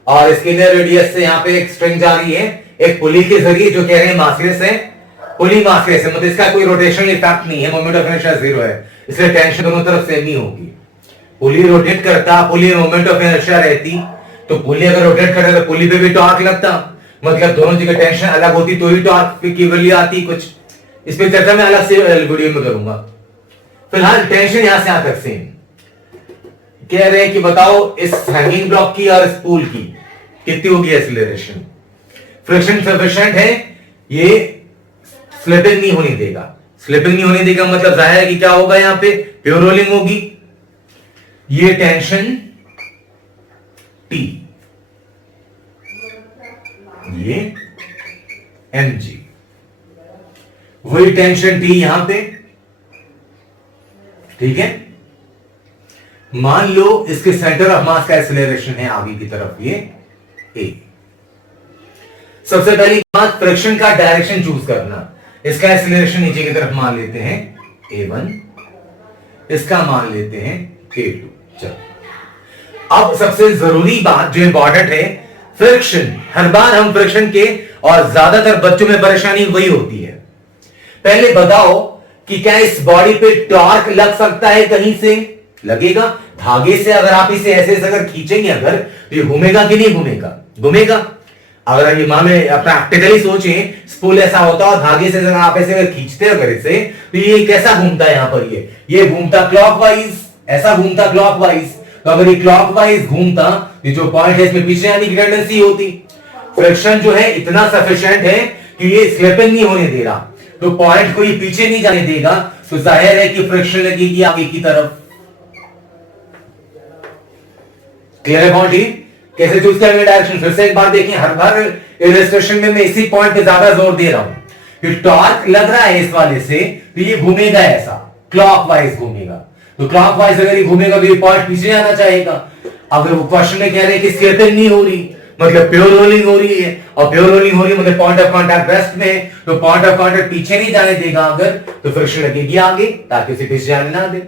और इसके इनर रेडियस से यहां पे एक स्ट्रिंग जा रही है एक पुली के जरिए, जो कह रहे हैं मासलेस है। पुली मासलेस है, मतलब इसका कोई रोटेशनल इफेक्ट नहीं है, मोमेंट ऑफ इनर्शिया 0 है, इसलिए टेंशन दोनों तरफ सेम ही होगी। पुली रोटेट करता, पुली में मोमेंट ऑफ इनर्शिया रहती, तो पुली अगर रोटेट करता तो पुली पे भी टॉर्क लगता, मतलब दोनों जगह टेंशन अलग होती तो ही टॉर्क की वैल्यू आती कुछ। इस पे चर्चा मैं अलग से वीडियो में करूंगा। फिलहाल टेंशन यहां से यहां तक सेम। कह रहे हैं कि बताओ इस हैंगिंग ब्लॉक की और स्पूल की कितनी होगी एक्सीलरेशन। फ्रिक्शन सफिशिएंट है, ये स्लिपिंग नहीं होने देगा। स्लिपिंग नहीं होने देगा मतलब जाहिर है कि क्या होगा, यहां पे प्योर रोलिंग होगी। ये टेंशन T, ये mg, वही टेंशन T यहां पे, ठीक है। मान लो इसके सेंटर ऑफ मास का एक्सीलरेशन है आगे की तरफ ये a। सबसे पहली बात फ्रिक्शन का डायरेक्शन चूज करना। इसका एक्सीलरेशन नीचे की तरफ मान लेते हैं a1, इसका मान लेते हैं a2। चलो अब सबसे जरूरी बात जो इंपॉर्टेंट है, फ्रिक्शन। हर बार हम फ्रिक्शन के, और ज्यादातर बच्चों में परेशानी वही होती है। पहले बताओ कि क्या इस बॉडी पे टॉर्क लग सकता है? कहीं से लगेगा, धागे से अगर आप इसे ऐसे अगर खींचेंगे अगर, तो ये घूमेगा कि नहीं घूमेगा? घूमेगा। अगर ये मान में प्रैक्टिकली सोचें, स्पूल ऐसा होता और धागे से अगर आप ऐसे अगर खींचते अगर इसे, तो ये कैसा घूमता है यहां पर? ये घूमता क्लॉकवाइज, ऐसा घूमता क्लॉकवाइज। तो अगर ये क्लॉकवाइज घूमता, ये जो पॉइंट है इसमें पीछे आने की टेंडेंसी होती। फ्रिक्शन जो है इतना सफिशिएंट है कि ये स्लिपिंग नहीं होने दे रहा, तो पॉइंट को ये पीछे नहीं जाने देगा, तो जाहिर है कि फ्रिक्शन लगेगी आगे की तरफ। क्लियर है पॉइंट? कैसे चूज करेंगे डायरेक्शन? फिर से एक बार देखें, हर इलस्ट्रेशन में मैं इसी पॉइंट पे ज्यादा जोर दे रहा हूं कि टॉर्क लग रहा है इस वाले से, तो ये घूमेगा ऐसा, क्लॉकवाइज घूमेगा। तो क्लॉकवाइज अगर ये घूमेगा तो ये पॉइंट पीछे आना चाहेगा। अगर वो क्वेश्चन में कह रहे हैं कि स्लिपिंग नहीं हो रही, मतलब प्योर रोलिंग हो रही है, और प्योर रोलिंग हो रही है मतलब पॉइंट ऑफ कांटेक्ट रेस्ट में है, तो पॉइंट ऑफ कांटेक्ट पीछे नहीं जाने देगा अगर, तो फ्रिक्शन लगेगी आगे ताकि उसे पीछे जाने ना दे।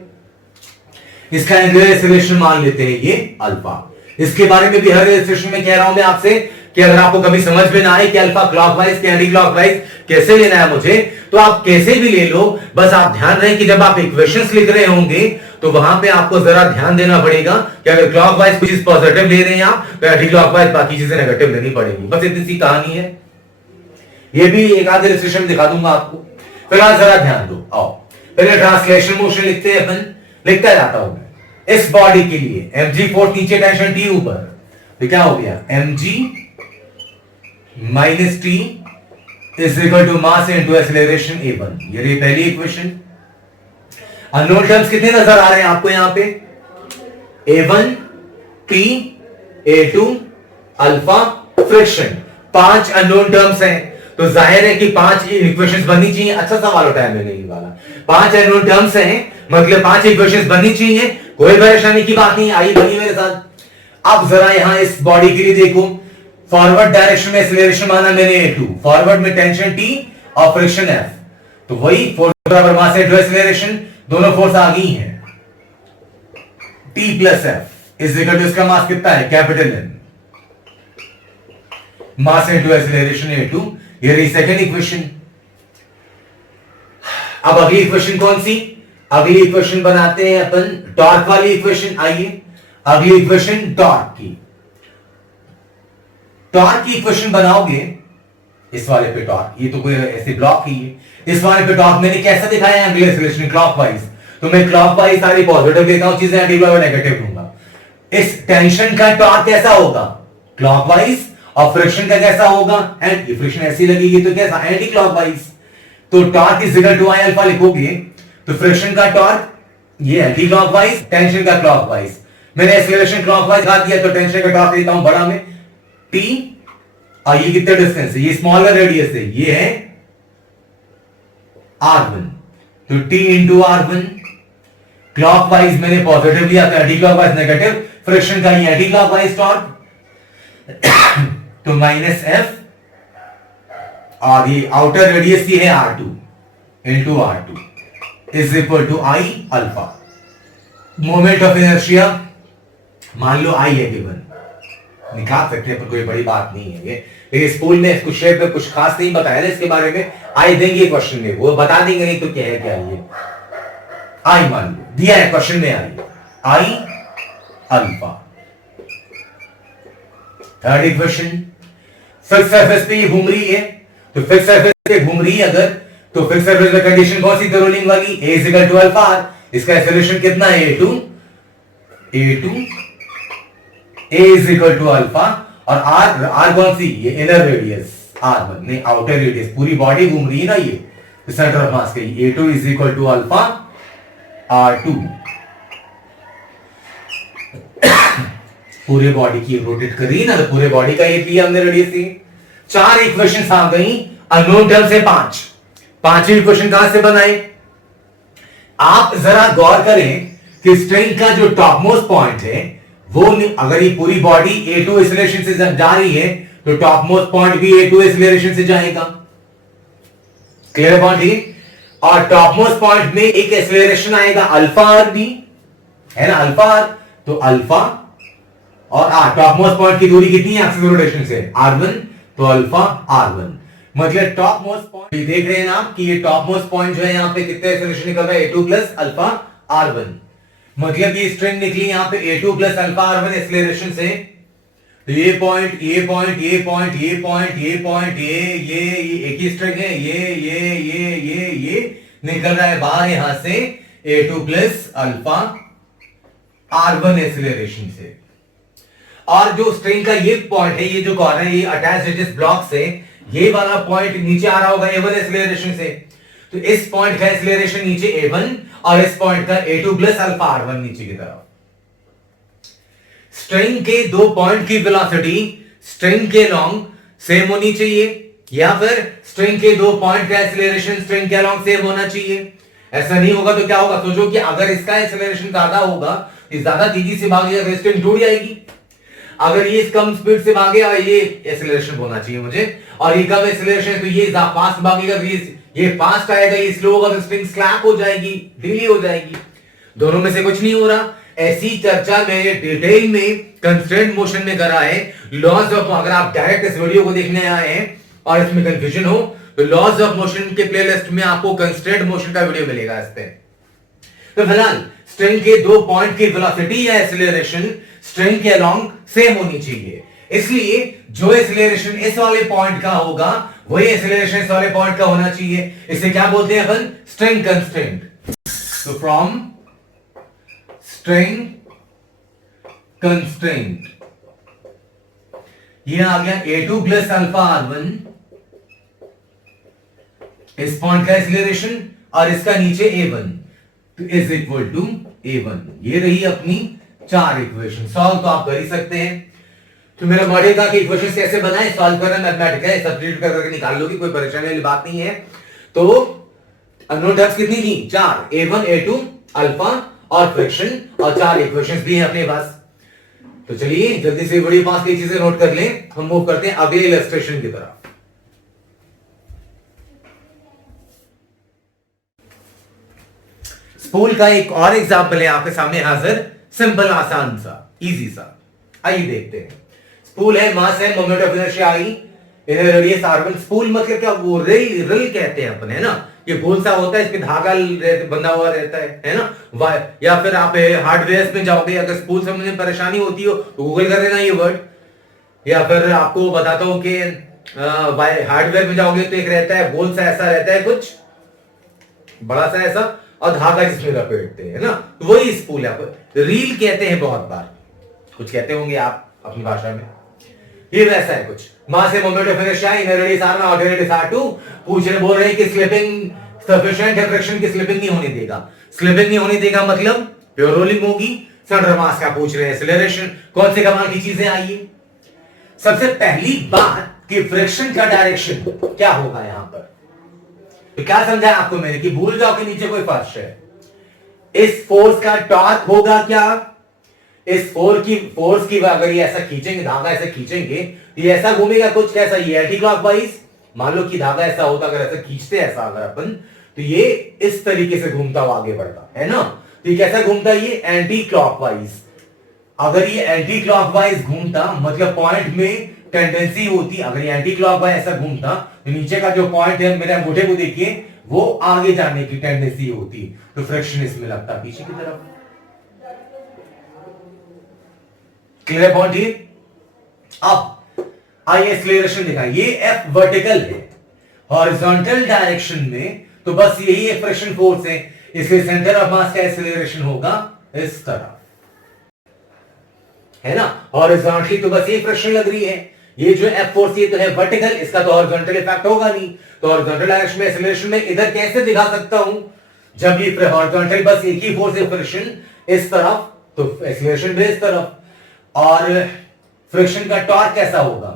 इसका एंगुलर एक्सेलरेशन मान लेते हैं ये अल्फा। इसके बारे में भी हर इलस्ट्रेशन में कह रहा हूं मैं आपसे कि अगर आपको कभी समझ में ना आए कि अल्फा क्लॉकवाइज के एंटी क्लॉकवाइज कैसे लेना है मुझे, तो आप कैसे भी ले लो, बस आप ध्यान रहे कि जब आप इक्वेशंस लिख रहे होंगे तो वहां पे आपको जरा ध्यान देना पड़ेगा कि अगर क्लॉकवाइज कुछ चीज पॉजिटिव ले रहे हैं आप, तो एंटी क्लॉकवाइज बाकी चीजें नेगेटिव लेनी पड़ेगी। बस इतनी सी कहानी है। ये भी एक आधे इलस्ट्रेशन में दिखा दूंगा आपको। फिलहाल जरा ध्यान दो। आओ पहले ट्रांसलेशन मोशन लिखते हैं अपन। लिखता जाता हूं मैं इस बॉडी के लिए mg फोर्स नीचे, टेंशन t ऊपर, तो क्या हो गया mg minus t is equal to mass into acceleration a1। ये रही पहली इक्वेशन। अननोन टर्म्स कितने नजर आ रहे हैं आपको यहां पे? a1 t a2 alpha friction, 5 unknown terms हैं, तो जाहिर है कि 5 इक्वेशंस बननी चाहिए। अच्छा सवाल उठाया मैंने ये वाला। 5 अननोन टर्म्स हैं, मतलब 5 इक्वेशंस बननी चाहिए, कोई परेशानी की बात नहीं। आई बनी मेरे साथ। अब जरा यहां इस बॉडी के लिए देखो, फॉरवर्ड डायरेक्शन में एक्सीलरेशन माना मैंने a2, फॉरवर्ड में टेंशन t और फ्रिक्शन f, तो वही फोर्स बराबर मास इनटू एक्सीलरेशन, दोनों फोर्स आ गई हैं। t plus f is equal to, इसका मास कितना है? Capital M, mass into acceleration a2। ये रही सेकंड इक्वेशन। अब अगली इक्वेशन कौन सी? अगली इक्वेशन बनाते हैं अपन टॉर्क वाली इक्वेशन। आइए अगली इक्वेशन टॉर्क की। टॉर्क की इक्वेशन बनाओगे इस वाले पे टॉर्क, ये तो कोई ऐसे ब्लॉक ही है। इस वाले पे टॉर्क मैंने कैसा दिखाया है? एंगुलर एक्सेलरेशन क्लॉकवाइज, तो मैं क्लॉकवाइज सारी पॉजिटिव लेता हूं चीजें, एंटी क्लॉकवाइज नेगेटिव लूंगा। इस टेंशन का टॉर्क कैसा होगा? क्लॉकवाइज, और फ्रिक्शन का कैसा होगा? एंटी। फ्रिक्शन ऐसी लगेगी तो कैसा? Anticlockwise. तो torque is equal to I alpha लिखोगे तो फ्रिक्शन का टॉर्क ये एंटी क्लॉकवाइज, टेंशन का क्लॉकवाइज। मैंने एक्सेलरेशन क्लॉकवाइज दिखा दिया, तो टेंशन का टॉर्क लेता हूं बड़ा में t, और ये कितना डिस्टेंस है? ये स्मॉलर रेडियस है, ये है r1, तो t इंटू r1। क्लॉकवाइज मैंने पॉजिटिव लिया था, एंटी क्लॉकवाइज नेगेटिव। फ्रिक्शन का ये एंटी क्लॉकवाइज टॉर्क तो माइनस f, और ये आउटर रेडियस ये है r2 into r2 is equal to I alpha. Moment of inertia मान लो आई है गिवन, निकाल सकते हैं पर कोई बड़ी बात नहीं है ये। लेकिन स्कूल में कुछ शेप में कुछ खास नहीं बताया था इसके बारे में, आई देंगे क्वेश्चन में, वो बता देंगे नहीं तो क्या है क्या ये। आई मान लो दिया है क्वेश्चन में, आई alpha. Third equation, fix surface पे ये घूम रही है, तो फिक्स सरफेस पे घूम रही है अगर, तो फिक्स सरफेस पे कंडीशन कौन सी? रोलिंग वाली। a is equal to alpha r, इसका एक्सेलरेशन कितना है? a2 a is equal to alpha, और r कौन सी? ये इनर रेडियस r1, नहीं आउटर रेडियस। पूरी बॉडी घूम रही है ना ये, तो सेंटर ऑफ मास का a2 is equal to alpha r2। पूरे बॉडी की रोटेट कर रही है ना, तो पूरे बॉडी का ये लिया हमने रेडियस ही। 4 इक्वेशंस आ गई, अननोन टर्म से 5। पांचवी इक्वेशन कहां से बनाए? आप जरा गौर करें कि स्ट्रिंग का जो टॉप मोस्ट पॉइंट है वो, अगर ये पूरी बॉडी a2 एक्सेलरेशन से जा रही है तो टॉप मोस्ट पॉइंट भी a2 एक्सेलरेशन से जाएगा। क्लियर पॉइंट है? और टॉप मोस्ट पॉइंट में एक एक्सेलरेशन आएगा अल्फा आर भी, है ना, अल्फा आर। तो अल्फा और आर, टॉप मोस्ट पॉइंट की दूरी कितनी है एक्सिस रोटेशन से? r1, तो अल्फा r1, मतलब टॉप मोस्ट पॉइंट देख रहे हैं ना कि ये टॉप मोस्ट पॉइंट जो है यहाँ पे कितने एक्सेलरेशन निकल रहा है? a2 प्लस अल्फा r1, मतलब ये स्ट्रिंग निकली यहाँ पे a2 plus alpha r1 acceleration से। तो ये पॉइंट, ये पॉइंट, ये पॉइंट, ये पॉइंट, ये पॉइंट, ये एक ही स्ट्रिंग है, ये निकल रहा है बाहर यहां से a2 plus alpha r1 acceleration से। और जो स्ट्रिंग का ये पॉइंट है, ये जो कॉर्नर है, ये अटैच है जिस ब्लॉक से, ये वाला पॉइंट नीचे आ रहा होगा A1 एक्सेलरेशन से, तो इस पॉइंट का एक्सेलरेशन नीचे A1 और इस पॉइंट का A2 प्लस अल्फा R1 नीचे की तरफ। स्ट्रिंग के दो पॉइंट की वेलोसिटी स्ट्रिंग के लॉन्ग सेम होनी चाहिए, या फिर स्ट्रिंग के दो पॉइंट का एक्सेलरेशन स्ट्रिंग के अलॉन्ग सेम होना चाहिए। ऐसा नहीं होगा तो क्या होगा, सोचो कि अगर इसका एक्सेलरेशन ज्यादा होगा, ये ज्यादा तेजी से भागेगा, स्ट्रिंग टूट जाएगी। अगर ये कम स्पीड से भागेगा, ये एक्सेलरेशन होना चाहिए मुझे, और ये कम एक्सेलरेशन है तो ये फास्ट भागेगा, ये फास्ट आएगा, ये स्लो होगा तो स्प्रिंग स्लैप हो जाएगी, ढीली हो जाएगी। दोनों में से कुछ नहीं हो रहा। ऐसी चर्चा में डिटेल में कंस्ट्रेंट मोशन में करा है। लॉज ऑफ, अगर आप डायरेक्ट इस वीडियो को देखने आए हैं और इसमें कंफ्यूजन हो तो लॉज ऑफ मोशन के प्लेलिस्ट में आपको कंस्ट्रेंट मोशन का वीडियो मिलेगा इस पे। तो फिलहाल स्ट्रिंग के दो पॉइंट की वेलोसिटी या एक्सेलरेशन स्ट्रिंग के अलोंग सेम होनी चाहिए, इसलिए जो एक्सेलरेशन इस वाले पॉइंट का होगा वही एक्सेलरेशन इस वाले पॉइंट का होना चाहिए। इसे क्या बोलते हैं अपन, स्ट्रिंग कंस्ट्रेंट। तो फ्रॉम स्ट्रिंग कंस्ट्रेंट ये आ गया A2 प्लस अल्फा R1, इस पॉइंट का एक्सेलरेशन और इसका नीचे A1 तो इज इक्वल टू A1। ये रही अपनी चार इक्वेशन। सॉल्व तो आप कर ही सकते हैं। तो मेरा मॉडल का कि इक्वेशन कैसे बनाए, सॉल्व करना मैथमेटिक है, सब्स्टिट्यूट करके निकाल लोगे, कोई परेशानी वाली बात नहीं है। तो अननोन टर्म्स कितनी थी, चार, A1 A2 अल्फा और फ्रिक्शन, और चार इक्वेशंस भी हैं अपने पास। तो चलिए जल्दी से बड़ी पांच की चीजें नोट कर लें, हम मूव करते हैं अगले इलस्ट्रेशन की तरफ। स्पूल का एक और एग्जाम्पल है आपके सामने हाजिर, सिंपल, आसान सा, इजी सा। आइए देखते हैं। स्पूल है, मास है, मोमेंट ऑफ इनर्शिया आई, इधर रेडियस R1। स्पूल मतलब क्या, वो रिल कहते हैं अपन, है ना। ये गोल सा होता है, इस पे धागा बंधा हुआ रहता है ना। या फिर आप हार्डवेयर में जाओगे, अगर स्पूल समझने में परेशानी होती हो तो गूगल कर लेना ये वर्ड, या फिर आपको बताता हूं कि हार्डवेयर में जाओगे तो एक रहता है गोल सा, ऐसा रहता है कुछ बड़ा सा ऐसा, और धागा जिसमें लपेटते हैं ना, तो वही स्पूल है। रील कहते हैं, बहुत बार कुछ कहते होंगे आप अपनी भाषा में, ये वैसा है कुछ। मास है, moment of inertia, inner radius R1 और रेडियस R2। बोल रहे हैं कि स्लिपिंग सफिशिएंट है, फ्रिक्शन की स्लिपिंग नहीं होने देगा। स्लिपिंग नहीं होने देगा मतलब प्योर रोलिंग होगी। सेंटर मास का पूछ रहे हैं, एक्सेलरेशन। कौन से कमाल की चीजें आइए। सबसे पहली बात कि फ्रिक्शन का डायरेक्शन क्या होगा यहां पर, तो क्या समझा आपको मैंने कि भूल जाओ कि नीचे कोई फर्श है। इस फोर्स का टॉर्क होगा क्या, इस फोर्स की अगर ये ऐसा खींचेंगे, धागा ऐसा खींचेंगे, ये ऐसा घूमेगा कुछ कैसा, ये एंटी क्लॉकवाइज। मान लो कि धागा ऐसा होता, अगर ऐसा खींचते ऐसा अगर अपन, तो ये इस तरीके से घूमता हुआ आगे बढ़ता है ना। तो ये कैसा घूमता है, ये एंटी क्लॉकवाइज। अगर ये एंटी क्लॉकवाइज घूमता मतलब पॉइंट में टेंडेंसी होती, अगर ये एंटी क्लॉकवाइज ऐसा घूमता तो नीचे का जो पॉइंट है, मेरे अंगूठे को देखिए, वो आगे जाने की टेंडेंसी होती, तो फ्रिक्शन इसमें लगता पीछे की तरफ। क्लियर पॉइंट ये। अब आइए एक्सेलरेशन दिखाएं। ये F वर्टिकल है, हॉरिजॉन्टल डायरेक्शन में तो बस यही एक फ्रिक्शन फोर्स है, इसलिए सेंटर ऑफ मास का एक्सेलरेशन होगा इस तरफ, है ना। हॉरिजॉन्टली तो बस ये फ्रिक्शन लग रही है। ये जो F फोर्स ये तो है वर्टिकल, इसका तो हॉरिजॉन्टल इफेक्ट होगा नहीं, तो हॉरिजॉन्टल डायरेक्शन में एक्सेलरेशन में इधर कैसे दिखा सकता हूं, जब ये हॉरिजॉन्टल बस एक ही फोर्स है, फ्रिक्शन इस तरफ, तो एक्सेलरेशन भी इस तरफ। और फ्रिक्शन का टॉर्क कैसा होगा,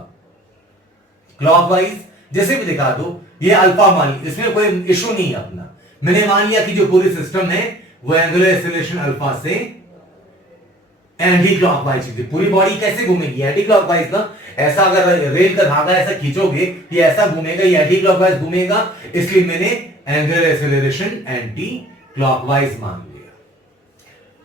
क्लॉकवाइज, जैसे भी दिखा दो। ये अल्फा मान ली, इसमें कोई इशू नहीं है अपना। मैंने मान लिया कि जो पूरी सिस्टम है वो एंगुलर एक्सेलरेशन अल्फा से एंटी क्लॉकवाइज थी। पूरी बॉडी कैसे घूमेगी, एंटी क्लॉकवाइज ना। ऐसा अगर रेल का धागा ऐसा खींचोगे, ये ऐसा घूमेगा, ये एंटी क्लॉकवाइज घूमेगा, इसलिए मैंने एंगुलर एक्सेलरेशन एंटी क्लॉकवाइज मान लिया।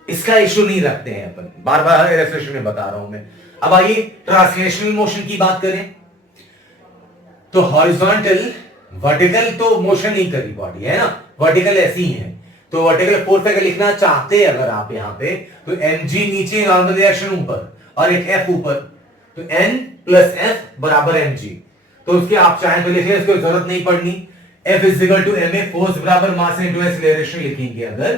इसका इशू नहीं रखते हैं अपन, बार बार इलस्ट्रेशन में बता रहा हूं मैं। अब आइए ट्रांसलेशनल मोशन की बात करें, तो हॉरिजॉन्टल, वर्टिकल तो मोशन नहीं करी बॉडी, है ना, वर्टिकल ऐसी ही है। तो वर्टिकल फोर्स अगर लिखना चाहते हैं अगर आप यहां पे, तो mg नीचे, नॉर्मल डायरेक्शन ऊपर, और एक f ऊपर, तो n प्लस f बराबर mg। तो उसके आप चाहें तो लिखें, इसको जरूरत नहीं पड़नी। f is equal to ma, force बराबर मास इनटू एक्सेलरेशन लिखेंगे अगर,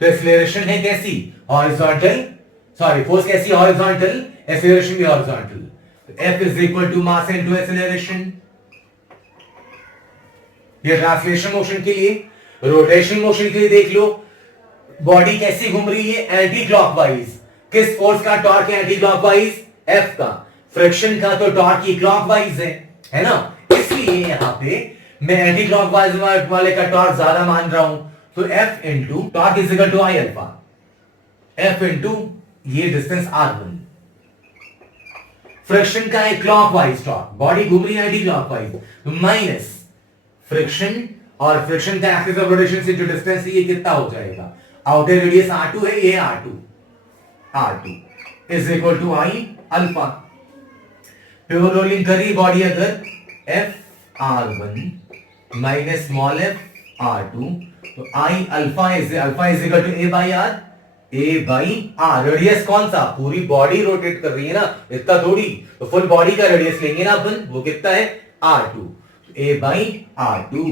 तो एक्सेलरेशन है कैसी, हॉरिजॉन्टल, सॉरी फोर्स कैसी, हॉरिजॉन्टल, एक्सेलरेशन भी horizontal. F is equal to mass into acceleration. ये ट्रांसलेशन मोशन के लिए। रोटेशन मोशन के लिए देख लो, बॉडी कैसी घूम रही है, एंटी क्लॉकवाइज। किस फोर्स का टॉर्क है एंटी क्लॉकवाइज? F का। फ्रिक्शन का तो टॉर्क ही क्लॉकवाइज है ना। इसलिए यहां पे मैं एंटी क्लॉकवाइज वाले का टॉर्क ज्यादा मान रहा हूं, तो F into torque is equal to I alpha, F into ये डिस्टेंस R1। फ्रिक्शन का है क्लॉकवाइज टॉर्क, बॉडी घूम रही है एंटी क्लॉकवाइज, तो माइनस फ्रिक्शन और फ्रिक्शन का एक्सिस ऑफ रोटेशन से जो डिस्टेंस है ये कितना हो जाएगा, आउटर रेडियस R2 है, ये R2 is equal to I alpha. Pure rolling करी बॉडी अगर F R1 minus small f R2, तो I alpha is equal to A by R. Radius कौन सा? पूरी बॉडी रोटेट कर रही है ना, इतना थोड़ी, तो फुल बॉडी का रेडियस लेंगे ना अपन, वो कितना है R2, A by R2।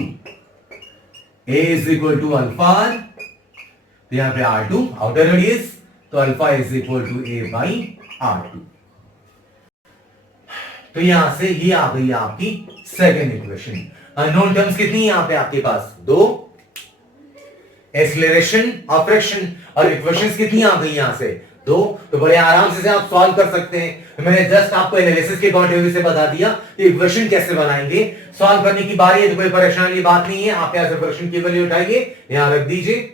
A is equal to alpha, तो यहां पे R2 आउटर रेडियस, तो alpha is equal to A by R2। तो यहां से ये आ गई आपकी सेकेंड इक्वेशन। अननोन टर्म्स कितनी है यहां पे आपके पास? 2, एक्सीलरेशन और फ्रिक्शन, और इक्वेशंस कितनी आ गई यहां से? 2। तो बड़े आराम से आप सॉल्व कर सकते हैं। मैंने जस्ट आपको एनालिसिस के पॉइंट ऑफ व्यू से बता दिया कि इक्वेशन कैसे बनाएंगे। सॉल्व करने की बारी है तो कोई परेशानी की बात नहीं है। आप यहां से फ्रिक्शन की वैल्यू उठाइए, यहां रख दीजिए,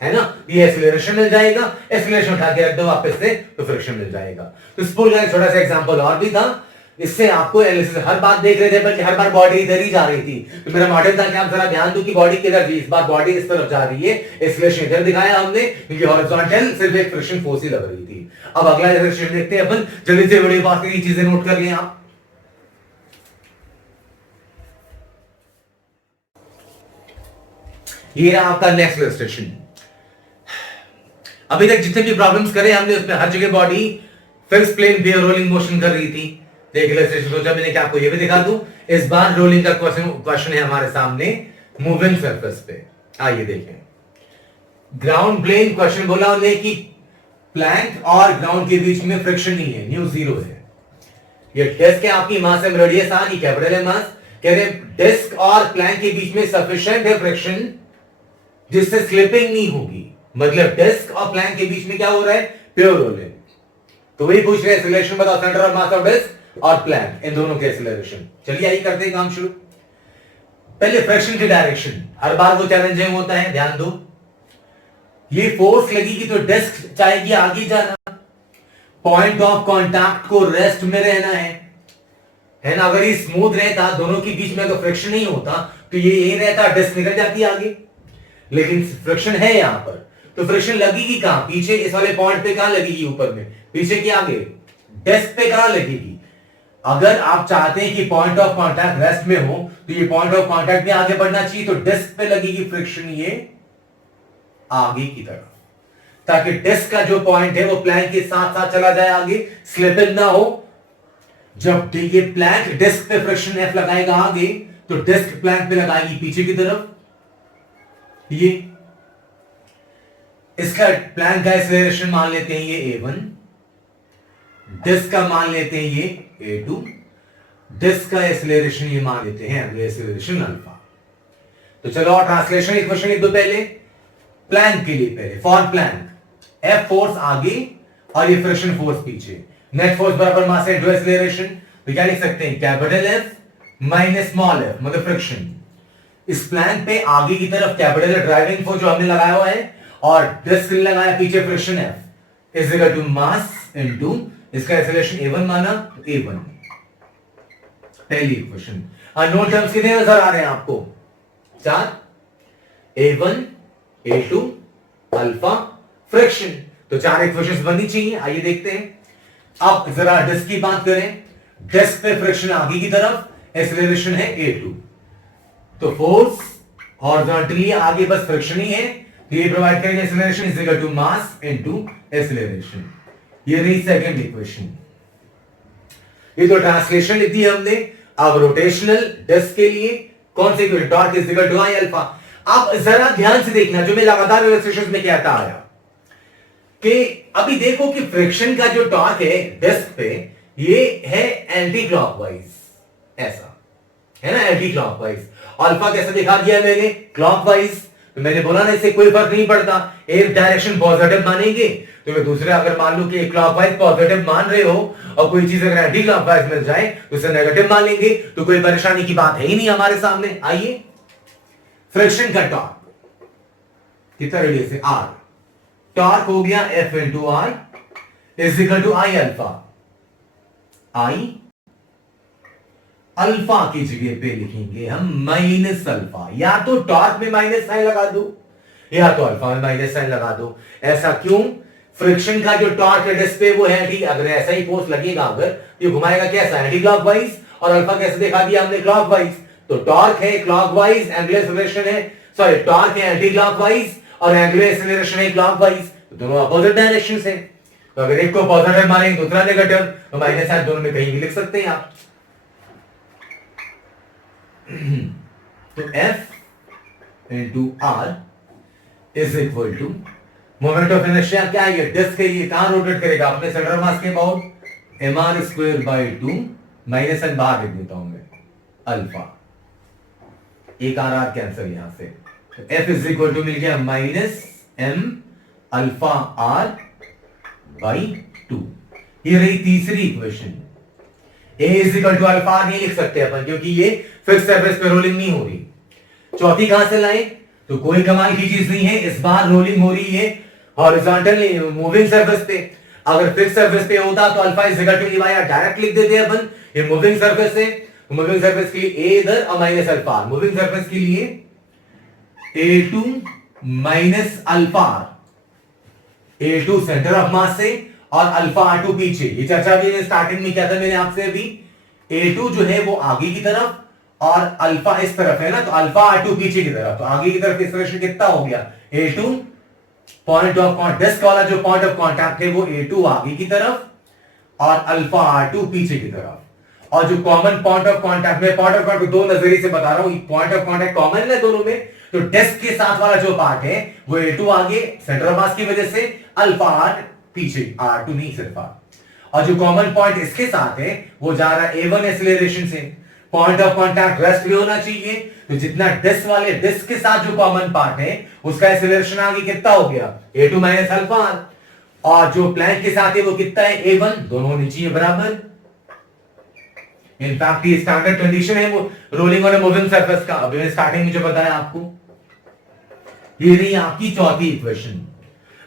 है ना, ये एक्सीलरेशन मिल जाएगा, एक्सीलरेशन उठा के रख दो वापस से, तो फ्रिक्शन मिल जाएगा। तो स्पूल का एक छोटा सा एग्जांपल और भी था, इससे आपको एनालिसिस हर बात देख रहे थे, बल्कि हर बार बॉडी इधर ही जा रही थी, तो मेरा मॉडल था कि आप जरा ध्यान दो कि बॉडी किधर थी। इस बार बॉडी इस तरफ जा रही है, एक्सीलरेशन इधर दिखाया हमने, क्योंकि हॉरिजॉन्टल सिर्फ एक फ्रिक्शन फोर्स ही लग रही थी। अब अगला एक्सरसाइज देखते हैं अपन, जल्दी से वीडियो पास की चीजें नोट कर लें आप। ये रहा आपका नेक्स्ट इलस्ट्रेशन। अभी तक जितने भी प्रॉब्लम्स करे हमने, उसमें हर जगह बॉडी फिक्स प्लेन पे रोलिंग मोशन कर रही थी। देख इलस्ट्रेशन सोचा मैंने कि आपको ये भी दिखा दूं। इस बार रोलिंग का क्वेश्चन है हमारे सामने मूविंग सरफेस पे। आइए देखें, ग्राउंड प्लेन क्वेश्चन बोला हमने कि प्लैंक और ग्राउंड के बीच में फ्रिक्शन नहीं है, न्यू जीरो है। ये डिस्क है आपकी, मास एम रेडियस आर, ये कैपिटल है मास। कह रहे डिस्क और प्लैंक के बीच में सफिशिएंट है फ्रिक्शन जिससे स्लिपिंग नहीं होगी। मतलब डिस्क और प्लैंक के बीच में क्या हो रहा है? Pure rolling. तो वही पूछ रहे हैं, एक्सीलरेशन बताओ, centre of mass of disc और प्लैंक, इन दोनों के एक्सीलरेशन। चलिए आइए करते हैं काम शुरू। पहले फ्रिक्शन की डायरेक्शन, हर बार वो चैलेंजिंग होता है, ध्यान दो। ये फोर्स लगेगी तो डिस्क चाहेगी आगे जाना, पॉइंट ऑफ कांटेक्ट को रेस्ट में रहना है ना। अगर ये स्मूथ रहता, दोनों के बीच में अगर फ्रिक्शन नहीं होता, तो ये रहता, डिस्क निकल जाती आगे। लेकिन फ्रिक्शन है यहां पर, तो फ्रिक्शन लगेगी कहां? पीछे इस वाले पॉइंट पे कहां लगेगी? ऊपर में। पीछे की आगे डेस्क पे कहां लगेगी? अगर आप चाहते हैं कि पॉइंट ऑफ कांटेक्ट रेस्ट में हो, तो ये पॉइंट ऑफ कांटेक्ट में आगे बढ़ना चाहिए, तो डिस्क पे लगेगी फ्रिक्शन, ये आगे की तरफ, ताकि डिस्क का जो पॉइंट है वो प्लैंक के साथ साथ चला जाए आगे, स्लिपिंग ना हो। जब ये प्लैंक डिस्क पे फ्रिक्शन एफ लगाएगा आगे, तो डिस्क प्लैंक पे लगाएगी पीछे की तरफ। ये इसका प्लैंक का एक्सीलरेशन मान लेते हैं ये A1, डिस्क का मान लेते हैं ये A2, डिस्क का एक्सीलरेशन ये मान लेते हैं एक्सीलरेशन अल्फा। तो चलो और ट्रांसलेशन इक्वेशन लिख दो पहले, प्लैंक के लिए पहले। फॉर प्लैंक F फोर्स आगे और ये फ्रिक्शन फोर्स पीछे, नेट फोर्स बराबर मास इनटू एक्सीलरेशन। तो क्या लिख सकते हैं? Capital F minus small f, मतलब फ्रिक्शन। इस प्लैंक पे आगे की तरफ कैपिटल ड्राइविंग फोर्स जो हमने लगाया हुआ है, और डिस्क लगाया पीछे friction F is equal to mass into इसका एक्सीलरेशन A1 माना, तो A1। पहली इक्वेशन। अननोन टर्म्स कितने नजर आ रहे हैं आपको? 4, A1 A2 अल्फा फ्रिक्शन। तो 4 इक्वेशंस बननी चाहिए। आइए देखते हैं। अब जरा डिस्क की बात करें, डिस्क पे फ्रिक्शन आगे की तरफ, एक्सीलरेशन है A2, तो फोर्स हॉरिजॉन्टली आगे बस फ्रिक्शन ही है, तो ये प्रोवाइड करेंगे acceleration is equal to mass into acceleration. ये रही सेकंड इक्वेशन। ये तो ट्रांसलेशन लिखी है हमने। अब रोटेशनल डिस्क के लिए कौन सी equation? Torque is equal to I alpha. अब जरा ध्यान से देखना, जो मैं लगातार इलस्ट्रेशंस में कहता आया कि अभी देखो कि फ्रिक्शन का जो टॉर्क है डिस्क पे, ये है एंटी क्लॉकवाइज, ऐसा है ना, एंटी क्लॉकवाइज। अल्फा कैसे दिखा दिया मैंने, क्लॉकवाइज। तो मैंने बोला ना इससे कोई फर्क नहीं पड़ता, एक डायरेक्शन पॉजिटिव मानेंगे तो मैं दूसरे, अगर मान लो कि क्लॉकवाइज पॉजिटिव मान रहे हो और कोई चीज अगर एंटी क्लॉकवाइज मिल जाए तो उसे नेगेटिव मान लेंगे, तो कोई परेशानी की बात है ही नहीं हमारे सामने। आइए, फ्रिक्शन का टॉर्क कितना रेडियस है, आर। टॉर्क हो गया F into R is equal to I alpha. I alpha की जगह पे लिखेंगे हम माइनस अल्फा, या तो टॉर्क में माइनस साइन लगा दो या तो अल्फा में माइनस साइन लगा दो। ऐसा क्यों, फ्रिक्शन का जो टॉर्क है डिस्क पे वो है ठीक, अगर ऐसा ही फोर्स लगेगा, अगर ये घुमाएगा कैसा, एंटी क्लॉकवाइज, और अल्फा कैसे दिखा दिया हमने, क्लॉकवाइज। तो टॉर्क है क्लॉकवाइज, एंगुलर एक्सेलरेशन है, सॉरी टॉर्क है एंटी क्लॉकवाइज और एंगुलर एक्सेलरेशन है क्लॉकवाइज, तो दोनों अपोजिट डायरेक्शन से। तो अगर एक को पॉजिटिव मानेंगे दूसरा नेगेटिव, तो माइनस साइन दोनों में कहीं भी लिख सकते हैं आप। तो F into R is equal to moment of inertia, क्या है, डिस्क है, ये कहां रोटेट करेगा, अपने सेंटर ऑफ मास के about, mr square by 2 minus N बाहर लिख देता हूं मैं, अल्फा, एक आर कैंसिल यहां से, तो F इज इक्वल टू मिल गया minus m alpha R by 2। ये रही तीसरी equation. A is equal to alpha नहीं लिख सकते अपन, क्योंकि ये फिक्स सरफेस पे रोलिंग नहीं हो रही। चौथी कहां से लाए, तो कोई कमाल की चीज नहीं है, इस बार रोलिंग हो रही है हॉरिजॉन्टल मूविंग सरफेस पे। अगर फिक्स सरफेस पे होता तो alpha is equal to E by R direct लिख देते अपन, ये मूविंग सरफेस है, मूविंग सरफेस के लिए ए इधर और माइनस अल्फा, मूविंग सरफेस के लिए A2 minus alpha, A2 centre of मास से और अल्फा R2 पीछे। ये चर्चा भी स्टार्टिंग में किया था मैंने आपसे अभी, A2 जो है वो आगे की तरफ और अल्फा इस तरफ है ना, तो अल्फा R2 पीछे की तरफ, तो आगे की तरफ एक्सेलरेशन कितना हो गया, A2 point of contact, disc वाला जो पॉइंट ऑफ कॉन्टैक्ट है वो A2 आगे की तरफ और अल्फा R2 पीछे की तरफ। और जो कॉमन पॉइंट ऑफ कॉन्टैक्ट, में पॉइंट ऑफ कॉन्टैक्ट दो नजरिए से बता रहा हूं, पॉइंट ऑफ कॉन्टैक्ट कॉमन है दोनों में, तो डिस्क के साथ वाला जो पार्ट है वो A2 आगे सेंटर ऑफ मास की वजह से, अल्फा R पीछे, R2 नहीं सिर्फ R। और जो कॉमन पॉइंट इसके साथ है वो जा रहा है A1 एक्सीलरेशन से, पॉइंट ऑफ कांटेक्ट रेस्ट भी होना चाहिए, तो जितना डिस्क वाले डिस्क के साथ जो कॉमन पार्ट है उसका एक्सीलरेशन आगे कितना हो गया, A2 माइनस अल्फा, और जो प्लैंक के साथ है वो कितना है, A1, दोनों होने चाहिए बराबर। इनफैक्ट ये स्टैंडर्ड कंडीशन है वो rolling on a moving surface का, अभी मैंने स्टार्टिंग में जो बताया आपको। ये रही आपकी चौथी इक्वेशन,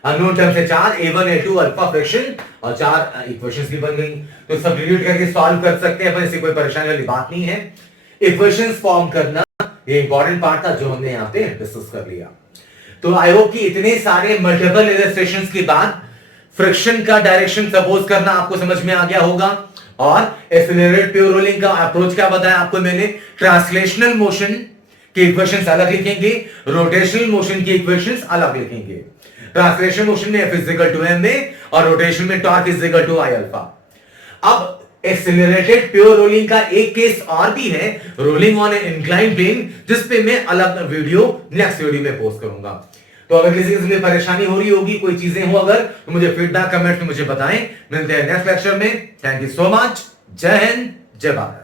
अननोन टर्म से 4, A1 A2 अल्फा फ्रिक्शन, और 4 इक्वेशंस भी बन गई। तो सब्स्टिट्यूट करके सॉल्व कर सकते हैं, पर इससे कोई परेशानी वाली बात नहीं है। इक्वेशंस फॉर्म करना ये इंपॉर्टेंट पार्ट था जो हमने यहां पे डिस्कस कर लिया। तो आई होप कि इतने सारे मल्टीपल इलस्ट्रेशंस के बाद फ्रिक्शन का डायरेक्शन सपोज करना आपको समझ में आ गया होगा, और एक्सेलरेटेड प्योर रोलिंग का अप्रोच क्या बताया आपको मैंने, ट्रांसलेशनल मोशन के इक्वेशंस अलग लिखेंगे, रोटेशनल मोशन की इक्वेशंस अलग लिखेंगे। ट्रांसलेशन मोशन में F is equal to m में और रोटेशन में torque is equal to I alpha. अब एक्सेलरेटेड प्योर रोलिंग का एक केस और भी है, rolling on an incline plane, जिस पे मैं अलग वीडियो नेक्स्ट वीडियो में पोस्ट करूंगा। तो अगर किसी किस्म की परेशानी हो रही होगी, कोई चीजें हो अगर, तो मुझे फीडबैक कमेंट में मुझे बताएं। मिलते हैं नेक्स्ट लेक्चर में। Thank you so much. जय हिंद, जय भारत।